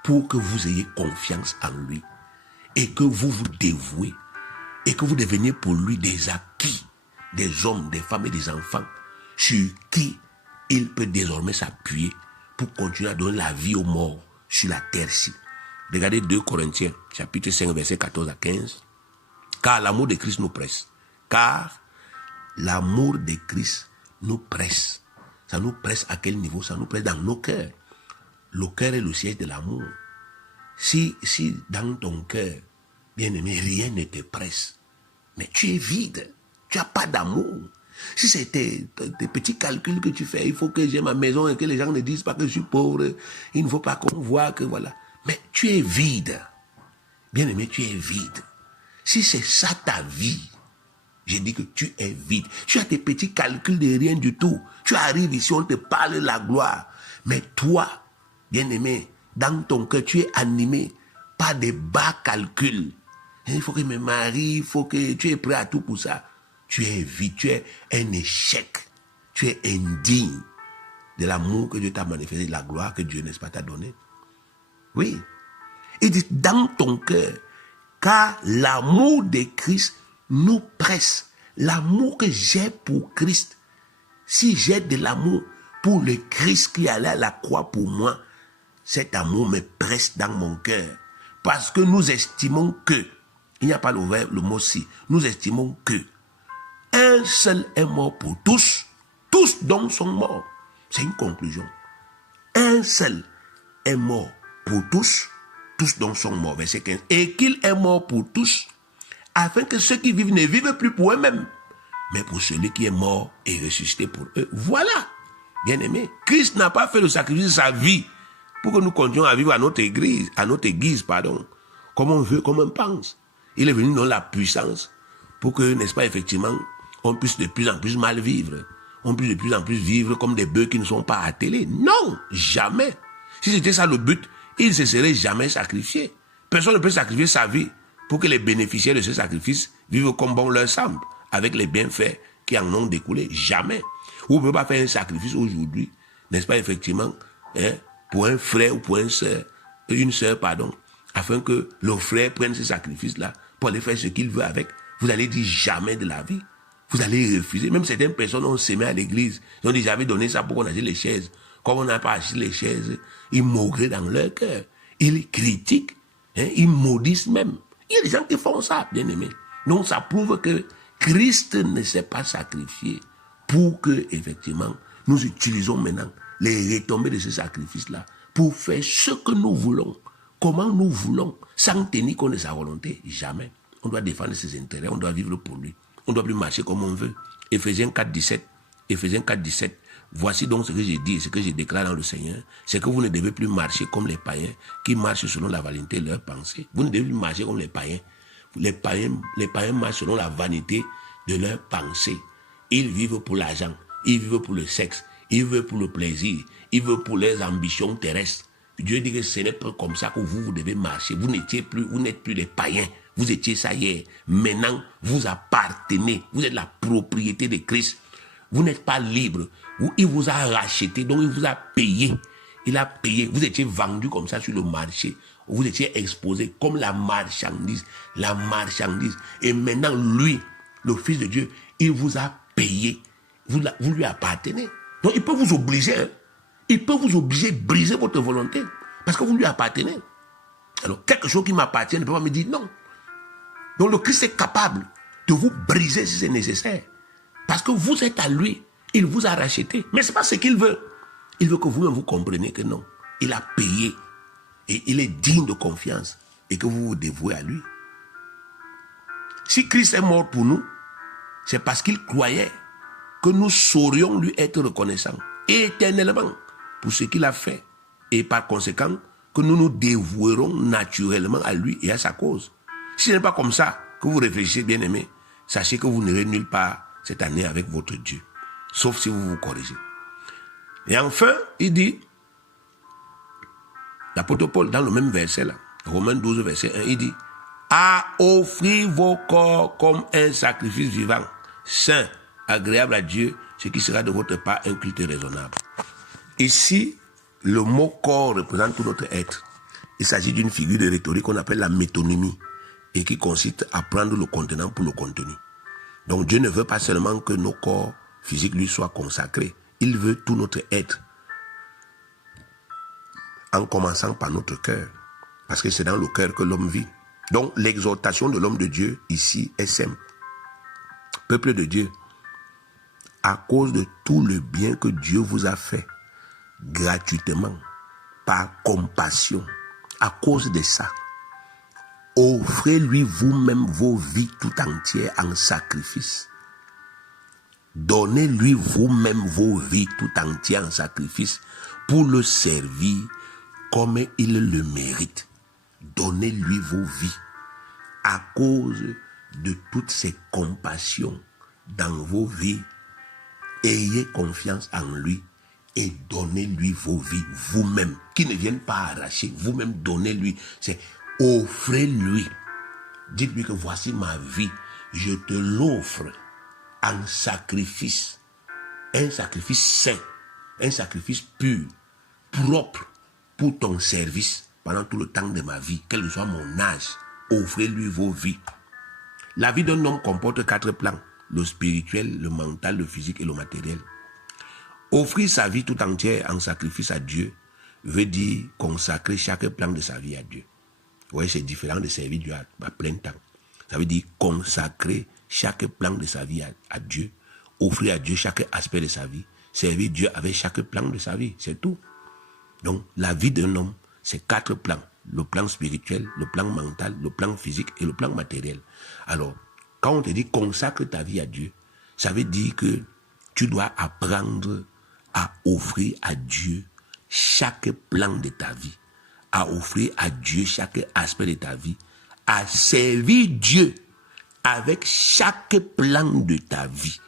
pour que vous ayez confiance en lui. Et que vous vous dévouez. Et que vous deveniez pour lui des acquis. Des hommes, des femmes et des enfants sur qui il peut désormais s'appuyer pour continuer à donner la vie aux morts sur la terre-ci. Regardez 2 Corinthiens, chapitre 5, verset 14 à 15. Car l'amour de Christ nous presse. Car l'amour de Christ nous presse. Ça nous presse à quel niveau? Ça nous presse dans nos cœurs. Le cœur est le siège de l'amour. Si dans ton cœur, bien-aimé, rien ne te presse, mais tu es vide. Tu n'as pas d'amour. Si c'est tes petits calculs que tu fais, il faut que j'ai ma maison et que les gens ne disent pas que je suis pauvre, il ne faut pas qu'on voit que voilà. Mais tu es vide. Bien-aimé, tu es vide. Si c'est ça ta vie, j'ai dit que tu es vide. Tu as tes petits calculs de rien du tout. Tu arrives ici, on te parle de la gloire. Mais toi, bien-aimé, dans ton cœur, tu es animé par des bas calculs. Il faut que je me marie, il faut que tu es prêt à tout pour ça. Tu es vide, tu es un échec. Tu es indigne de l'amour que Dieu t'a manifesté, de la gloire que Dieu, n'est-ce pas, t'a donné. Oui. Il dit dans ton cœur, car l'amour de Christ nous presse. L'amour que j'ai pour Christ. Si j'ai de l'amour pour le Christ qui allait à la croix pour moi, cet amour me presse dans mon cœur. Parce que nous estimons que, il n'y a pas le mot si, nous estimons que un seul est mort pour tous, tous donc sont morts. C'est une conclusion. Un seul est mort pour tous, tous donc sont morts. Verset 15. Et qu'il est mort pour tous, afin que ceux qui vivent ne vivent plus pour eux-mêmes, mais pour celui qui est mort et ressuscité pour eux. Voilà, bien-aimé. Christ n'a pas fait le sacrifice de sa vie pour que nous continuions à vivre à notre église, comme on veut, comme on pense. Il est venu dans la puissance pour que, n'est-ce pas, effectivement, on puisse de plus en plus mal vivre. On puisse de plus en plus vivre comme des bœufs qui ne sont pas attelés. Non, jamais. Si c'était ça le but, il ne se serait jamais sacrifié. Personne ne peut sacrifier sa vie pour que les bénéficiaires de ce sacrifice vivent comme bon leur semble, avec les bienfaits qui en ont découlé. Jamais. Vous ne pouvez pas faire un sacrifice aujourd'hui, n'est-ce pas, effectivement, pour un frère ou pour une sœur, afin que le frère prenne ce sacrifice-là pour aller faire ce qu'il veut avec. Vous allez dire jamais de la vie. Vous allez refuser. Même certaines personnes ont sémé à l'église. Ils ont dit, j'avais donné ça pour qu'on achète les chaises. Comme on n'a pas acheté les chaises, ils maugréent dans leur cœur. Ils critiquent, ils maudissent même. Il y a des gens qui font ça, bien aimé. Donc ça prouve que Christ ne s'est pas sacrifié pour que, effectivement, nous utilisons maintenant les retombées de ce sacrifice-là pour faire ce que nous voulons, comment nous voulons, sans tenir compte de sa volonté. Jamais. On doit défendre ses intérêts, on doit vivre pour lui. On ne doit plus marcher comme on veut. Éphésiens 4, 17. Voici donc ce que j'ai dit, ce que j'ai déclaré dans le Seigneur, c'est que vous ne devez plus marcher comme les païens qui marchent selon la vanité de leurs pensées. Vous ne devez plus marcher comme les païens. Les païens marchent selon la vanité de leurs pensées. Ils vivent pour l'argent, ils vivent pour le sexe, ils vivent pour le plaisir, ils vivent pour les ambitions terrestres. Dieu dit que ce n'est pas comme ça que vous devez marcher. Vous n'êtes plus des païens. Vous étiez ça hier. Maintenant, vous appartenez. Vous êtes la propriété de Christ. Vous n'êtes pas libre. Il vous a racheté, donc il vous a payé. Il a payé. Vous étiez vendu comme ça sur le marché. Vous étiez exposé comme la marchandise. La marchandise. Et maintenant, lui, le Fils de Dieu, il vous a payé. Vous lui appartenez. Donc il peut vous obliger. Il peut vous obliger de briser votre volonté. Parce que vous lui appartenez. Alors, quelque chose qui m'appartient ne peut pas me dire non. Donc le Christ est capable de vous briser si c'est nécessaire. Parce que vous êtes à lui. Il vous a racheté. Mais ce n'est pas ce qu'il veut. Il veut que vous-même vous compreniez que non. Il a payé. Et il est digne de confiance. Et que vous vous dévouez à lui. Si Christ est mort pour nous, c'est parce qu'il croyait que nous saurions lui être reconnaissants éternellement pour ce qu'il a fait. Et par conséquent, que nous nous dévouerons naturellement à lui et à sa cause. Si ce n'est pas comme ça que vous réfléchissez, bien aimé, sachez que vous n'irez nulle part cette année avec votre Dieu. Sauf si vous vous corrigez. Et enfin, il dit, l'apôtre Paul, dans le même verset là, Romains 12, verset 1, il dit, à offrir vos corps comme un sacrifice vivant, saint, agréable à Dieu, ce qui sera de votre part un culte raisonnable. Ici, le mot corps représente tout notre être. Il s'agit d'une figure de rhétorique qu'on appelle la métonymie et qui consiste à prendre le contenant pour le contenu. Donc Dieu ne veut pas seulement que nos corps physiques lui soient consacrés. Il veut tout notre être. En commençant par notre cœur. Parce que c'est dans le cœur que l'homme vit. Donc l'exhortation de l'homme de Dieu ici est simple. Peuple de Dieu, à cause de tout le bien que Dieu vous a fait, gratuitement, par compassion, à cause de ça, offrez-lui vous-même vos vies tout entières en sacrifice. Donnez-lui vous-même vos vies tout entières en sacrifice pour le servir comme il le mérite. Donnez-lui vos vies à cause de toutes ces compassions dans vos vies. Ayez confiance en lui et donnez-lui vos vies vous-même, qui ne viennent pas arracher. Vous-même, donnez-lui. C'est offrez-lui. Dites-lui que voici ma vie. Je te l'offre en sacrifice. Un sacrifice saint, un sacrifice pur, propre pour ton service pendant tout le temps de ma vie, quel que soit mon âge. Offrez-lui vos vies. La vie d'un homme comporte 4 plans: le spirituel, le mental, le physique et le matériel. Offrir sa vie tout entière en sacrifice à Dieu veut dire consacrer chaque plan de sa vie à Dieu. Vous voyez, c'est différent de servir Dieu à plein temps. Ça veut dire consacrer chaque plan de sa vie à Dieu, offrir à Dieu chaque aspect de sa vie, servir Dieu avec chaque plan de sa vie, c'est tout. Donc, la vie d'un homme, c'est 4 plans. Le plan spirituel, le plan mental, le plan physique et le plan matériel. Alors, quand on te dit consacre ta vie à Dieu, ça veut dire que tu dois apprendre à offrir à Dieu chaque plan de ta vie, à offrir à Dieu chaque aspect de ta vie, à servir Dieu avec chaque plan de ta vie.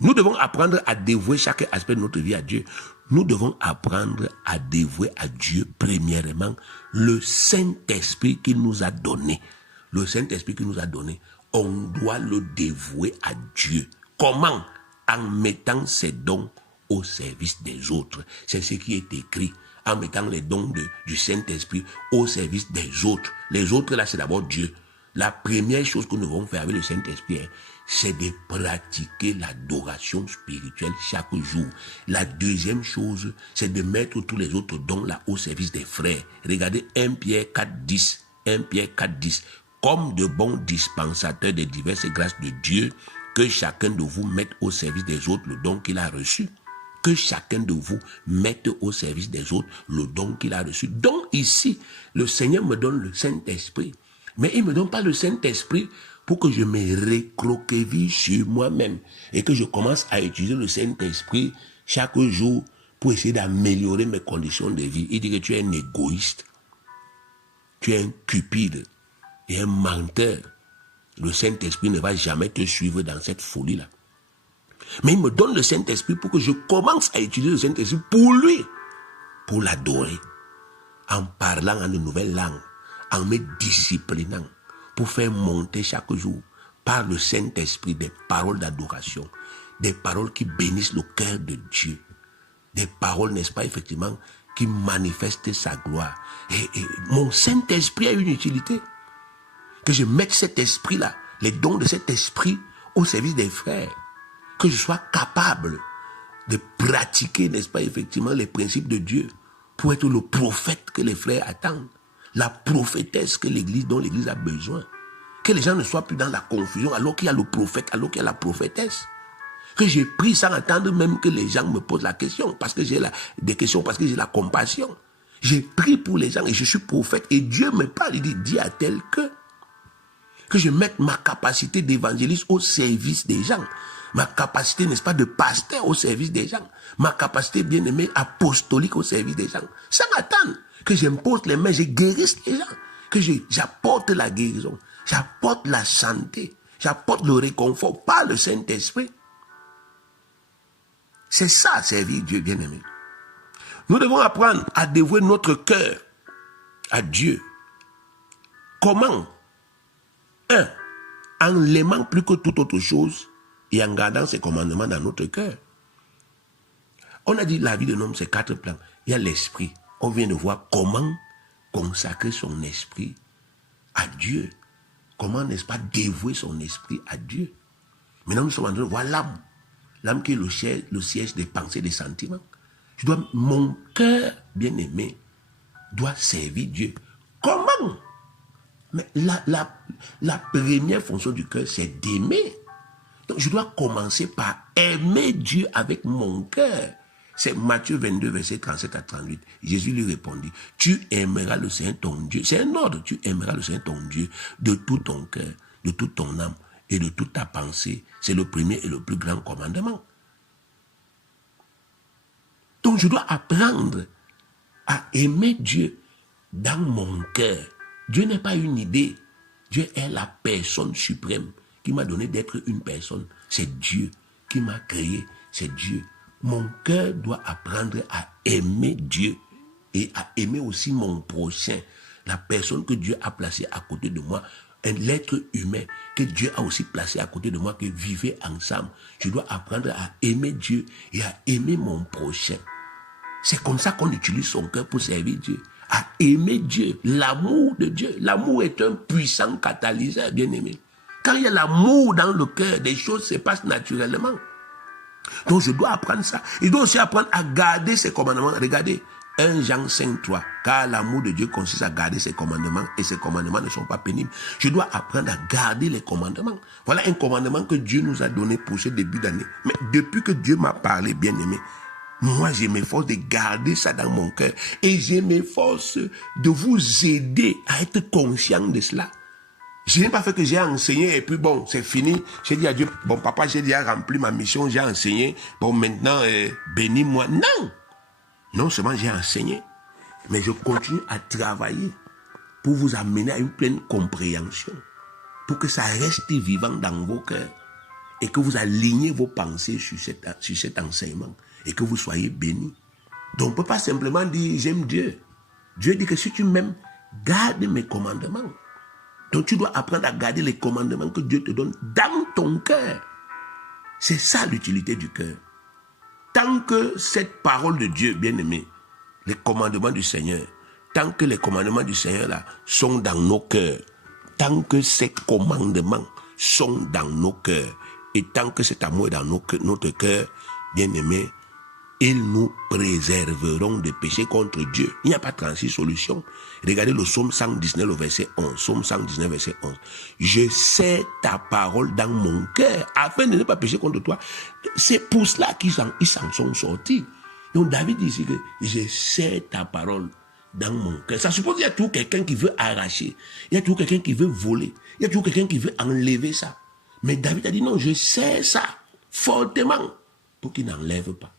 Nous devons apprendre à dévouer chaque aspect de notre vie à Dieu. Nous devons apprendre à dévouer à Dieu, premièrement, le Saint-Esprit qu'il nous a donné. Le Saint-Esprit qu'il nous a donné, on doit le dévouer à Dieu. Comment? En mettant ses dons au service des autres. C'est ce qui est écrit. En mettant les dons du Saint-Esprit au service des autres. Les autres, là, c'est d'abord Dieu. La première chose que nous devons faire avec le Saint-Esprit, c'est de pratiquer l'adoration spirituelle chaque jour. La deuxième chose, c'est de mettre tous les autres dons là au service des frères. Regardez 1 Pierre 4.10. 1 Pierre 4.10. Comme de bons dispensateurs des diverses grâces de Dieu, que chacun de vous mette au service des autres le don qu'il a reçu. Que chacun de vous mette au service des autres le don qu'il a reçu. Donc ici, le Seigneur me donne le Saint-Esprit. Mais il ne me donne pas le Saint-Esprit pour que je me recroqueville sur moi-même et que je commence à utiliser le Saint-Esprit chaque jour pour essayer d'améliorer mes conditions de vie. Il dit que tu es un égoïste, tu es un cupide et un menteur. Le Saint-Esprit ne va jamais te suivre dans cette folie-là. Mais il me donne le Saint-Esprit pour que je commence à utiliser le Saint-Esprit pour lui, pour l'adorer, en parlant en une nouvelle langue, en me disciplinant, pour faire monter chaque jour, par le Saint-Esprit, des paroles d'adoration, des paroles qui bénissent le cœur de Dieu, des paroles, n'est-ce pas, effectivement, qui manifestent sa gloire. Et mon Saint-Esprit a une utilité. Que je mette cet esprit-là, les dons de cet esprit au service des frères. Que je sois capable de pratiquer, n'est-ce pas, effectivement, les principes de Dieu pour être le prophète que les frères attendent. La prophétesse dont l'Église a besoin. Que les gens ne soient plus dans la confusion alors qu'il y a le prophète, alors qu'il y a la prophétesse. Que j'ai pris sans attendre même que les gens me posent la question, parce que j'ai des questions, parce que j'ai la compassion. J'ai pris pour les gens et je suis prophète et Dieu me parle, il dit, dis à tel que je mette ma capacité d'évangéliste au service des gens. Ma capacité, n'est-ce pas, de pasteur au service des gens. Ma capacité, bien aimée, apostolique au service des gens. Sans attendre que j'impose les mains, je guérisse les gens. Que j'apporte la guérison. J'apporte la santé. J'apporte le réconfort par le Saint-Esprit. C'est ça, servir Dieu, bien aimé. Nous devons apprendre à dévouer notre cœur à Dieu. Comment? 1. En l'aimant plus que toute autre chose et en gardant ses commandements dans notre cœur. On a dit la vie d'un homme, c'est 4 plans. Il y a l'esprit. On vient de voir comment consacrer son esprit à Dieu. Comment, n'est-ce pas, dévouer son esprit à Dieu. Maintenant, nous sommes en train de voir l'âme. L'âme qui est le siège des pensées, des sentiments. Mon cœur, bien aimé, doit servir Dieu. Comment? Mais la première fonction du cœur, c'est d'aimer. Donc, je dois commencer par aimer Dieu avec mon cœur. C'est Matthieu 22, verset 37 à 38. Jésus lui répondit, tu aimeras le Seigneur ton Dieu. C'est un ordre, tu aimeras le Seigneur ton Dieu de tout ton cœur, de toute ton âme et de toute ta pensée. C'est le premier et le plus grand commandement. Donc je dois apprendre à aimer Dieu dans mon cœur. Dieu n'est pas une idée. Dieu est la personne suprême qui m'a donné d'être une personne. C'est Dieu qui m'a créé. C'est Dieu. Mon cœur doit apprendre à aimer Dieu et à aimer aussi mon prochain, la personne que Dieu a placée à côté de moi, l'être humain que Dieu a aussi placé à côté de moi, que vivait ensemble. Je dois apprendre à aimer Dieu et à aimer mon prochain. C'est comme ça qu'on utilise son cœur pour servir Dieu. À aimer Dieu, l'amour de Dieu. L'amour est un puissant catalyseur, bien-aimé. Quand il y a l'amour dans le cœur, des choses se passent naturellement. Donc je dois apprendre ça. Je dois aussi apprendre à garder ses commandements. Regardez, 1 Jean 5, 3. Car l'amour de Dieu consiste à garder ses commandements et ses commandements ne sont pas pénibles. Je dois apprendre à garder les commandements. Voilà un commandement que Dieu nous a donné pour ce début d'année. Mais depuis que Dieu m'a parlé, bien-aimé, moi, je m'efforce de garder ça dans mon cœur. Et je m'efforce de vous aider à être conscient de cela. Je n'ai pas fait que j'ai enseigné et puis bon, c'est fini. J'ai dit à Dieu, bon papa, j'ai déjà rempli ma mission, j'ai enseigné. Bon maintenant, bénis-moi. Non! Non seulement j'ai enseigné, mais je continue à travailler pour vous amener à une pleine compréhension. Pour que ça reste vivant dans vos cœurs. Et que vous alignez vos pensées sur cet enseignement. Et que vous soyez bénis. Donc on ne peut pas simplement dire j'aime Dieu. Dieu dit que si tu m'aimes, garde mes commandements. Donc tu dois apprendre à garder les commandements que Dieu te donne dans ton cœur. C'est ça l'utilité du cœur. Tant que cette parole de Dieu, bien-aimé, les commandements du Seigneur, tant que les commandements du Seigneur là sont dans nos cœurs, tant que ces commandements sont dans nos cœurs, et tant que cet amour est dans notre cœur, bien-aimé, ils nous préserveront des péchés contre Dieu. Il n'y a pas 36 solutions. Regardez le psaume 119, le verset 11. Psaume 119, verset 11. Je sais ta parole dans mon cœur, afin de ne pas pécher contre toi. C'est pour cela qu'ils s'en sont sortis. Donc David dit ici que je sais ta parole dans mon cœur. Ça suppose qu'il y a toujours quelqu'un qui veut arracher. Il y a toujours quelqu'un qui veut voler. Il y a toujours quelqu'un qui veut enlever ça. Mais David a dit non, je sais ça fortement pour qu'il n'enlève pas.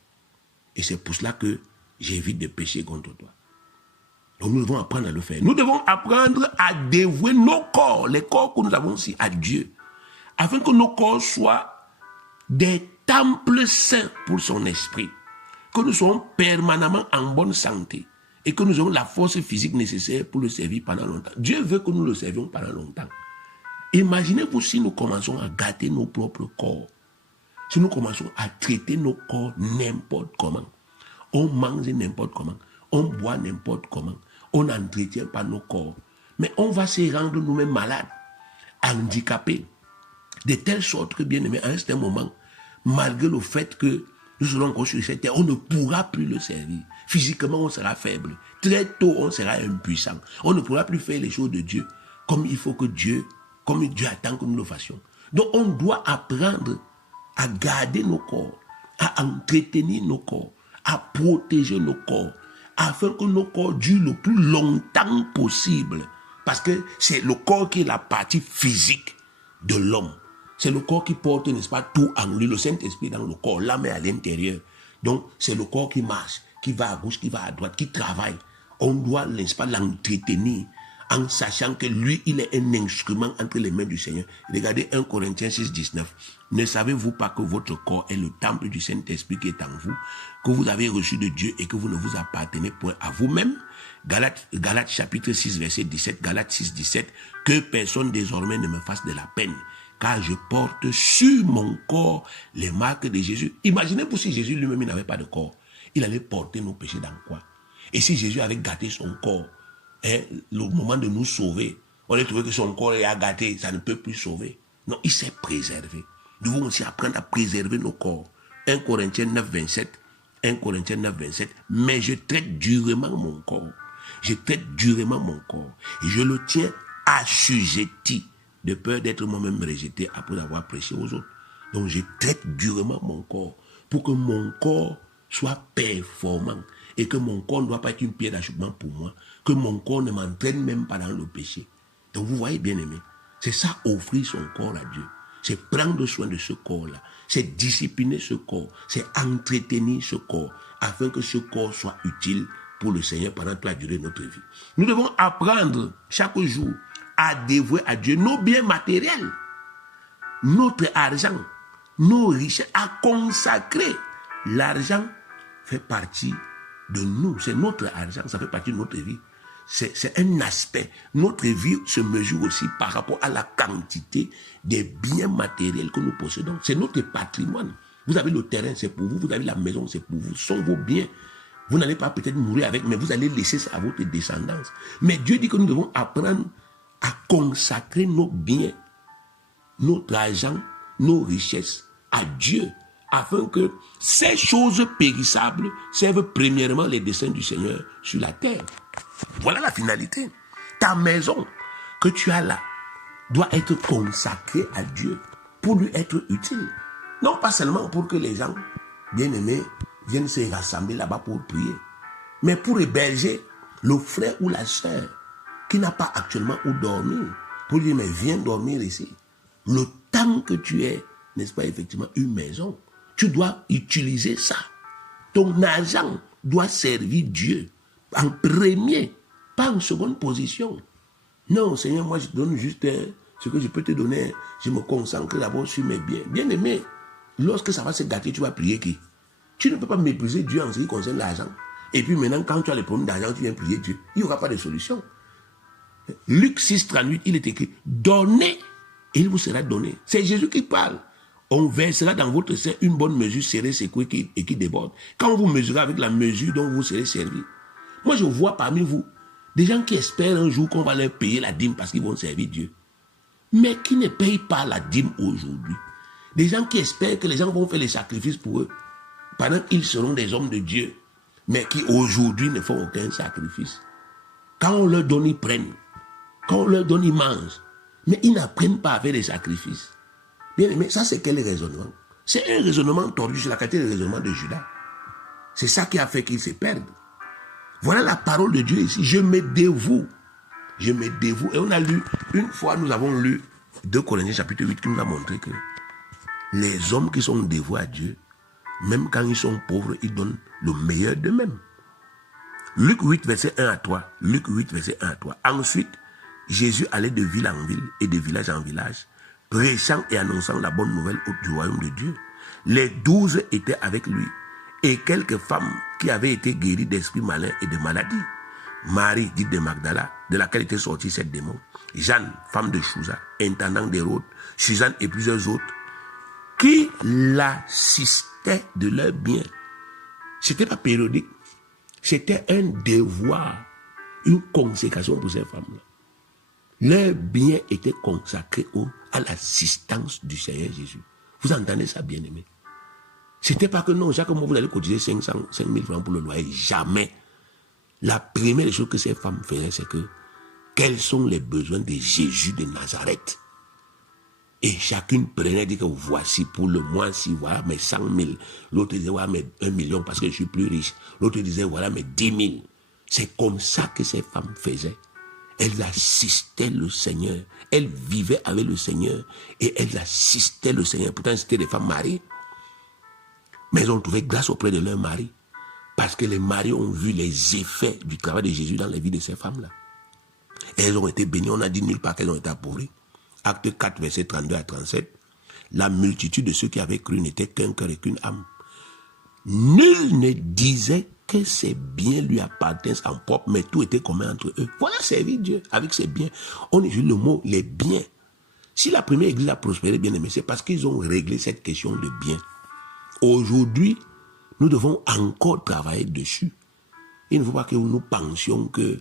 Et c'est pour cela que j'évite de pécher contre toi. Donc nous devons apprendre à le faire. Nous devons apprendre à dévouer nos corps, les corps que nous avons ici, à Dieu. Afin que nos corps soient des temples saints pour son esprit. Que nous soyons permanemment en bonne santé. Et que nous ayons la force physique nécessaire pour le servir pendant longtemps. Dieu veut que nous le servions pendant longtemps. Imaginez-vous si nous commençons à gâter nos propres corps. Si nous commençons à traiter nos corps n'importe comment, on mange n'importe comment, on boit n'importe comment, on n'entretient pas nos corps, mais on va se rendre nous-mêmes malades, handicapés, de telle sorte que, bien aimé, à un certain moment, malgré le fait que nous serons encore sur cette terre, on ne pourra plus le servir. Physiquement, on sera faible. Très tôt, on sera impuissant. On ne pourra plus faire les choses de Dieu comme il faut que Dieu, comme Dieu attend que nous le fassions. Donc, on doit apprendre à garder nos corps, à entretenir nos corps, à protéger nos corps, afin que nos corps durent le plus longtemps possible. Parce que c'est le corps qui est la partie physique de l'homme. C'est le corps qui porte, n'est-ce pas, tout en lui. Le Saint-Esprit dans le corps, l'âme est à l'intérieur. Donc, c'est le corps qui marche, qui va à gauche, qui va à droite, qui travaille. On doit, n'est-ce pas, l'entretenir en sachant que lui, il est un instrument entre les mains du Seigneur. Regardez 1 Corinthiens 6, 19. Ne savez-vous pas que votre corps est le temple du Saint-Esprit qui est en vous, que vous avez reçu de Dieu et que vous ne vous appartenez point à vous-même? Galates chapitre 6, verset 17, Galates 6, 17, que personne désormais ne me fasse de la peine, car je porte sur mon corps les marques de Jésus. Imaginez-vous si Jésus lui-même n'avait pas de corps. Il allait porter nos péchés dans quoi? Et si Jésus avait gâté son corps, le moment de nous sauver, on a trouvé que son corps est gâté, ça ne peut plus sauver. Non, il s'est préservé. Nous devons aussi apprendre à préserver nos corps. 1 Corinthiens 9, 27. 1 Corinthiens 9, 27. Mais je traite durement mon corps. Je traite durement mon corps. Et je le tiens assujetti, de peur d'être moi-même rejeté après avoir prêché aux autres. Donc je traite durement mon corps pour que mon corps soit performant et que mon corps ne doit pas être une pierre d'achoppement pour moi, que mon corps ne m'entraîne même pas dans le péché. Donc vous voyez, bien aimé, c'est ça, offrir son corps à Dieu. C'est prendre soin de ce corps-là. C'est discipliner ce corps. C'est entretenir ce corps afin que ce corps soit utile pour le Seigneur pendant toute la durée de notre vie. Nous devons apprendre chaque jour à dévouer à Dieu nos biens matériels, notre argent, nos richesses, à consacrer. L'argent fait partie de nous. C'est notre argent, ça fait partie de notre vie. C'est un aspect. Notre vie se mesure aussi par rapport à la quantité des biens matériels que nous possédons. C'est notre patrimoine. Vous avez le terrain, c'est pour vous. Vous avez la maison, c'est pour vous. Ce sont vos biens. Vous n'allez pas peut-être mourir avec, mais vous allez laisser ça à votre descendance. Mais Dieu dit que nous devons apprendre à consacrer nos biens, notre argent, nos richesses à Dieu, afin que ces choses périssables servent premièrement les desseins du Seigneur sur la terre. Voilà la finalité. Ta maison que tu as là doit être consacrée à Dieu pour lui être utile. Non pas seulement pour que les gens, bien-aimés, viennent se rassembler là-bas pour prier, mais pour héberger le frère ou la sœur qui n'a pas actuellement où dormir, pour lui dire, mais viens dormir ici. Le temps que tu es, n'est-ce pas, effectivement, une maison, tu dois utiliser ça. Ton argent doit servir Dieu en premier, pas en seconde position. Non, Seigneur, moi je te donne juste ce que je peux te donner. Je me concentre d'abord sur mes biens. Bien aimé, lorsque ça va se gâter, tu vas prier qui? Tu ne peux pas mépriser Dieu en ce qui concerne l'argent. Et puis maintenant, quand tu as les problèmes d'argent, tu viens prier Dieu. Il n'y aura pas de solution. Luc 6, 38, il est écrit, donnez et il vous sera donné. C'est Jésus qui parle. On versera dans votre sein une bonne mesure serrée, secouée et qui déborde. Quand vous mesurez avec la mesure dont vous serez servi. Moi, je vois parmi vous des gens qui espèrent un jour qu'on va leur payer la dîme parce qu'ils vont servir Dieu. Mais qui ne payent pas la dîme aujourd'hui. Des gens qui espèrent que les gens vont faire les sacrifices pour eux pendant qu'ils seront des hommes de Dieu, mais qui aujourd'hui ne font aucun sacrifice. Quand on leur donne, ils prennent. Quand on leur donne, ils mangent. Mais ils n'apprennent pas à faire des sacrifices. Bien, mais ça, c'est quel raisonnement? C'est un raisonnement tordu sur la qualité du raisonnement de Judas. C'est ça qui a fait qu'ils se perdent. Voilà la parole de Dieu ici. Je me dévoue. Je me dévoue. Et on a lu, une fois, nous avons lu 2 Corinthiens chapitre 8 qui nous a montré que les hommes qui sont dévoués à Dieu, même quand ils sont pauvres, ils donnent le meilleur d'eux-mêmes. Luc 8, verset 1 à 3. Luc 8, verset 1 à 3. Ensuite, Jésus allait de ville en ville et de village en village, prêchant et annonçant la bonne nouvelle du royaume de Dieu. Les 12 étaient avec lui et quelques femmes qui avaient été guéries d'esprits malins et de maladies. Marie, dite de Magdala, de laquelle étaient sortis 7 démons. Jeanne, femme de Chouza, intendant d'Hérode, Suzanne et plusieurs autres, qui l'assistaient de leurs biens. Ce n'était pas périodique. C'était un devoir, une consécration pour ces femmes-là. Leurs biens étaient consacrés à l'assistance du Seigneur Jésus. Vous entendez ça, bien-aimé? C'était pas que non, chaque mois vous allez cotiser 5 000 francs pour le loyer. Jamais. La première des choses que ces femmes faisaient, c'est que quels sont les besoins de Jésus de Nazareth? Et chacune prenait, dit que voici pour le mois-ci, voilà mes 100 000. L'autre disait, voilà mes 1 million parce que je suis plus riche. L'autre disait, voilà mes 10 000. C'est comme ça que ces femmes faisaient. Elles assistaient le Seigneur. Elles vivaient avec le Seigneur. Et elles assistaient le Seigneur. Pourtant, c'était des femmes mariées. Mais elles ont trouvé grâce auprès de leur mari. Parce que les maris ont vu les effets du travail de Jésus dans la vie de ces femmes-là. Et elles ont été bénies. On a dit nulle part qu'elles ont été appauvries. Acte 4, verset 32 à 37. La multitude de ceux qui avaient cru n'était qu'un cœur et qu'une âme. Nul ne disait que ses biens lui appartiennent en propre, mais tout était commun entre eux. Voilà servir Dieu avec ses biens. On utilise le mot les biens. Si la première église a prospéré, bien aimé, c'est parce qu'ils ont réglé cette question de biens. Aujourd'hui, nous devons encore travailler dessus. Il ne faut pas que nous pensions que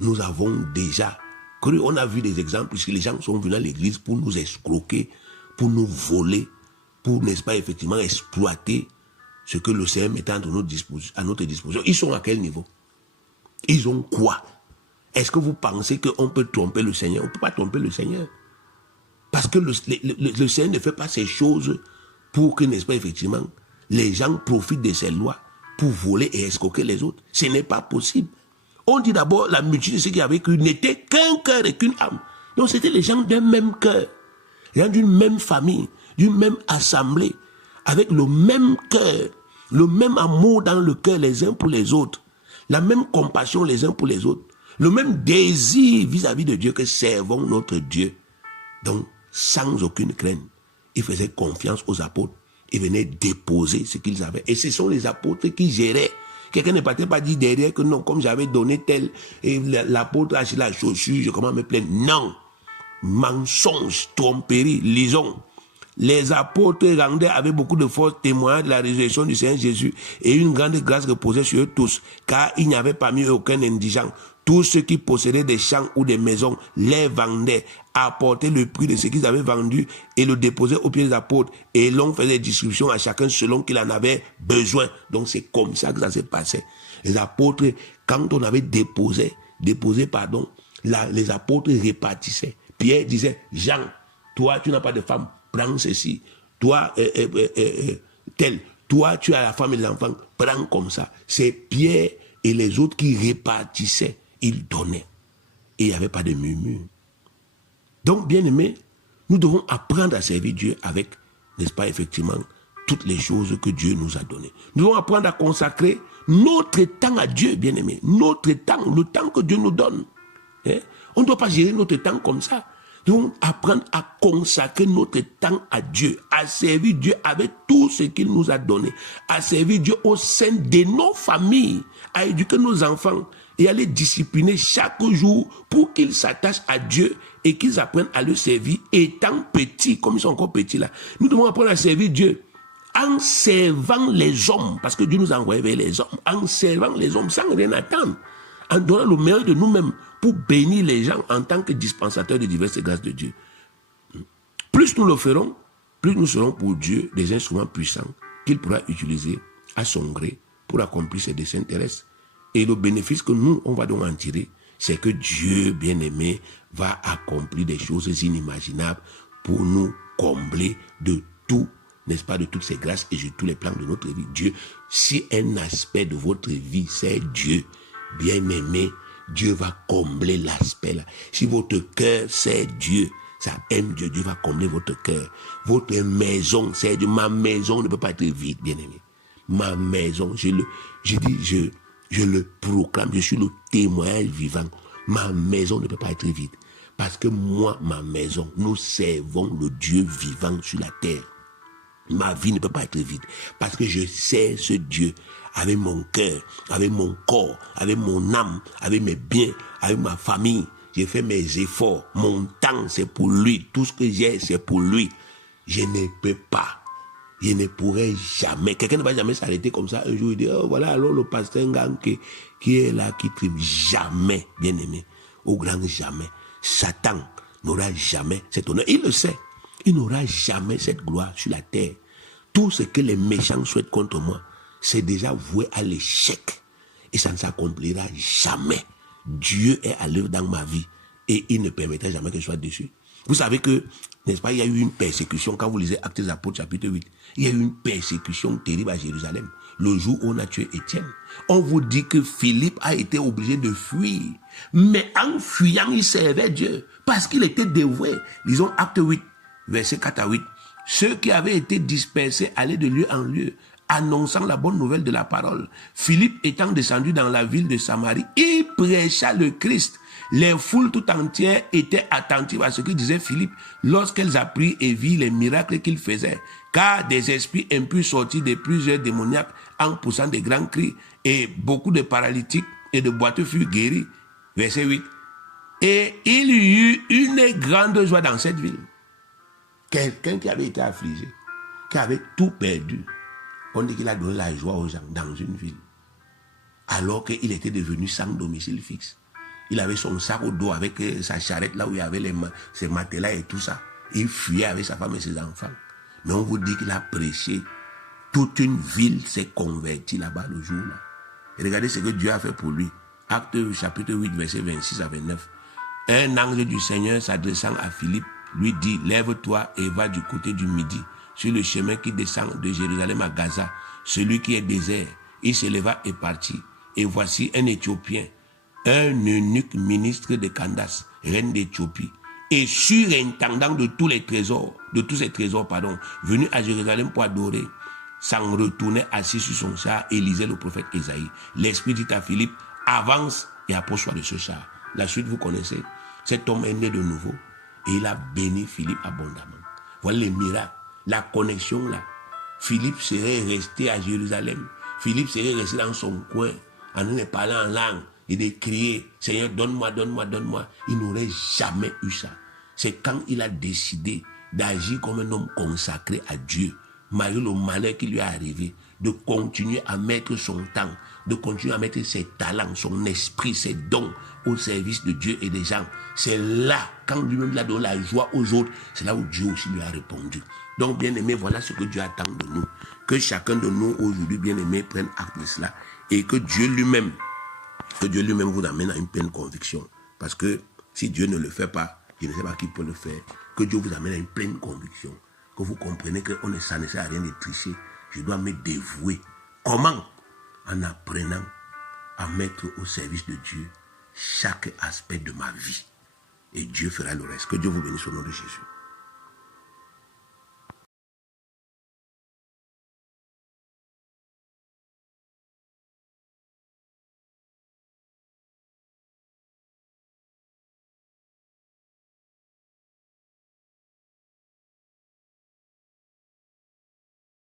nous avons déjà cru. On a vu des exemples, puisque les gens sont venus à l'église pour nous escroquer, pour nous voler, pour, n'est-ce pas, effectivement, exploiter ce que le Seigneur met à notre disposition. Ils sont à quel niveau? Ils ont quoi? Est-ce que vous pensez qu'on peut tromper le Seigneur? On ne peut pas tromper le Seigneur. Parce que le Seigneur ne fait pas ces choses pour que, n'est-ce pas, effectivement, les gens profitent de ses lois pour voler et escroquer les autres. Ce n'est pas possible. On dit d'abord, la multitude de ceux qui avaient cru n'était qu'un cœur et qu'une âme. Donc c'était les gens d'un même cœur, les gens d'une même famille, d'une même assemblée, avec le même cœur, le même amour dans le cœur les uns pour les autres, la même compassion les uns pour les autres, le même désir vis-à-vis de Dieu que servons notre Dieu. Donc, sans aucune crainte, ils faisaient confiance aux apôtres. Ils venaient déposer ce qu'ils avaient. Et ce sont les apôtres qui géraient. Quelqu'un ne partait pas dire derrière que non, comme j'avais donné tel, et l'apôtre a acheté la chaussure, je commence à me plaindre. Non. Mensonge, tromperie, lisons. Les apôtres rendaient avec beaucoup de force témoin de la résurrection du Seigneur Jésus et une grande grâce reposait sur eux tous, car il n'y avait parmi eux aucun indigent. Tous ceux qui possédaient des champs ou des maisons les vendaient, apportaient le prix de ce qu'ils avaient vendu et le déposaient aux pieds des apôtres. Et l'on faisait distribution à chacun selon qu'il en avait besoin. Donc c'est comme ça que ça s'est passé. Les apôtres, quand on avait déposé, les apôtres répartissaient. Pierre disait, Jean, toi tu n'as pas de femme, prends ceci. Toi, tel, toi tu as la femme et les enfants, prends comme ça. C'est Pierre et les autres qui répartissaient. Ils donnaient. Et il n'y avait pas de murmure. Donc, bien aimés, nous devons apprendre à servir Dieu avec, n'est-ce pas, effectivement, toutes les choses que Dieu nous a données. Nous devons apprendre à consacrer notre temps à Dieu, bien aimés. Notre temps, le temps que Dieu nous donne. Hein? On ne doit pas gérer notre temps comme ça. Nous devons apprendre à consacrer notre temps à Dieu, à servir Dieu avec tout ce qu'il nous a donné, à servir Dieu au sein de nos familles, à éduquer nos enfants et à les discipliner chaque jour pour qu'ils s'attachent à Dieu et qu'ils apprennent à le servir étant petits, comme ils sont encore petits là. Nous devons apprendre à servir Dieu en servant les hommes, parce que Dieu nous a envoyé vers les hommes, en servant les hommes sans rien attendre, en donnant le meilleur de nous-mêmes pour bénir les gens en tant que dispensateurs de diverses grâces de Dieu. Plus nous le ferons, plus nous serons pour Dieu des instruments puissants qu'il pourra utiliser à son gré pour accomplir ses desseins terrestres. Et le bénéfice que nous, on va donc en tirer, c'est que Dieu, bien-aimé, va accomplir des choses inimaginables pour nous combler de tout, n'est-ce pas, de toutes ces grâces et de tous les plans de notre vie. Dieu, si un aspect de votre vie, c'est Dieu, bien-aimé, Dieu va combler l'aspect là. Si votre cœur, c'est Dieu, ça aime Dieu, Dieu va combler votre cœur. Votre maison, c'est Dieu. Ma maison ne peut pas être vide, bien-aimé. Ma maison, je le proclame, je suis le témoin vivant. Ma maison ne peut pas être vide. Parce que moi, ma maison, nous servons le Dieu vivant sur la terre. Ma vie ne peut pas être vide. Parce que je sers ce Dieu avec mon cœur, avec mon corps, avec mon âme, avec mes biens, avec ma famille. J'ai fait mes efforts. Mon temps, c'est pour lui. Tout ce que j'ai, c'est pour lui. Je ne peux pas. Je ne pourrai jamais. Quelqu'un ne va jamais s'arrêter comme ça. Un jour, il dit, oh, voilà, alors le pasteur Ngang qui est là, qui trime. Jamais, bien aimé. Au grand jamais. Satan n'aura jamais cet honneur. Il le sait. Il n'aura jamais cette gloire sur la terre. Tout ce que les méchants souhaitent contre moi, c'est déjà voué à l'échec. Et ça ne s'accomplira jamais. Dieu est à l'œuvre dans ma vie. Et il ne permettra jamais que je sois déçu. Vous savez que, n'est-ce pas, il y a eu une persécution, quand vous lisez Actes des Apôtres, chapitre 8, il y a eu une persécution terrible à Jérusalem, le jour où on a tué Étienne. On vous dit que Philippe a été obligé de fuir, mais en fuyant, il servait Dieu, parce qu'il était dévoué. Lisons Actes 8, versets 4 à 8. Ceux qui avaient été dispersés allaient de lieu en lieu, annonçant la bonne nouvelle de la parole. Philippe étant descendu dans la ville de Samarie, il prêcha le Christ. Les foules tout entières étaient attentives à ce que disait Philippe lorsqu'elles apprirent et virent les miracles qu'il faisait. Car des esprits impurs sortis de plusieurs démoniaques en poussant des grands cris, et beaucoup de paralytiques et de boiteux furent guéris. Verset 8. Et il y eut une grande joie dans cette ville. Quelqu'un qui avait été affligé, qui avait tout perdu, on dit qu'il a donné la joie aux gens dans une ville, alors qu'il était devenu sans domicile fixe. Il avait son sac au dos avec sa charrette là où il y avait ses matelas et tout ça. Il fuyait avec sa femme et ses enfants. Mais on vous dit qu'il a prêché. Toute une ville s'est convertie là-bas le jour-là. Et regardez ce que Dieu a fait pour lui. Acte chapitre 8, verset 26 à 29. Un ange du Seigneur s'adressant à Philippe lui dit, lève-toi et va du côté du midi, sur le chemin qui descend de Jérusalem à Gaza, celui qui est désert. Il se leva et partit. Et voici un Éthiopien, un eunuque ministre de Candace, reine d'Éthiopie, et surintendant de tous les trésors, venu à Jérusalem pour adorer, s'en retournait assis sur son char et lisait le prophète Ésaïe. L'Esprit dit à Philippe, avance et approche-toi de ce char. La suite, vous connaissez. Cet homme est né de nouveau et il a béni Philippe abondamment. Voilà les miracles, la connexion là. Philippe serait resté à Jérusalem. Philippe serait resté dans son coin en ne parlant en langue et de crier, Seigneur, donne-moi, donne-moi, donne-moi. Il n'aurait jamais eu ça. C'est quand il a décidé d'agir comme un homme consacré à Dieu, malgré le malheur qui lui est arrivé, de continuer à mettre son temps, de continuer à mettre ses talents, son esprit, ses dons au service de Dieu et des gens. C'est là, quand lui-même a donné la joie aux autres, c'est là où Dieu aussi lui a répondu. Donc, bien-aimés, voilà ce que Dieu attend de nous. Que chacun de nous, aujourd'hui, bien-aimés, prenne acte de cela et que Dieu lui-même vous amène à une pleine conviction. Parce que si Dieu ne le fait pas, je ne sais pas qui peut le faire. Que Dieu vous amène à une pleine conviction. Que vous comprenez que ça ne sert à rien de tricher. Je dois me dévouer. Comment? En apprenant à mettre au service de Dieu chaque aspect de ma vie. Et Dieu fera le reste. Que Dieu vous bénisse au nom de Jésus.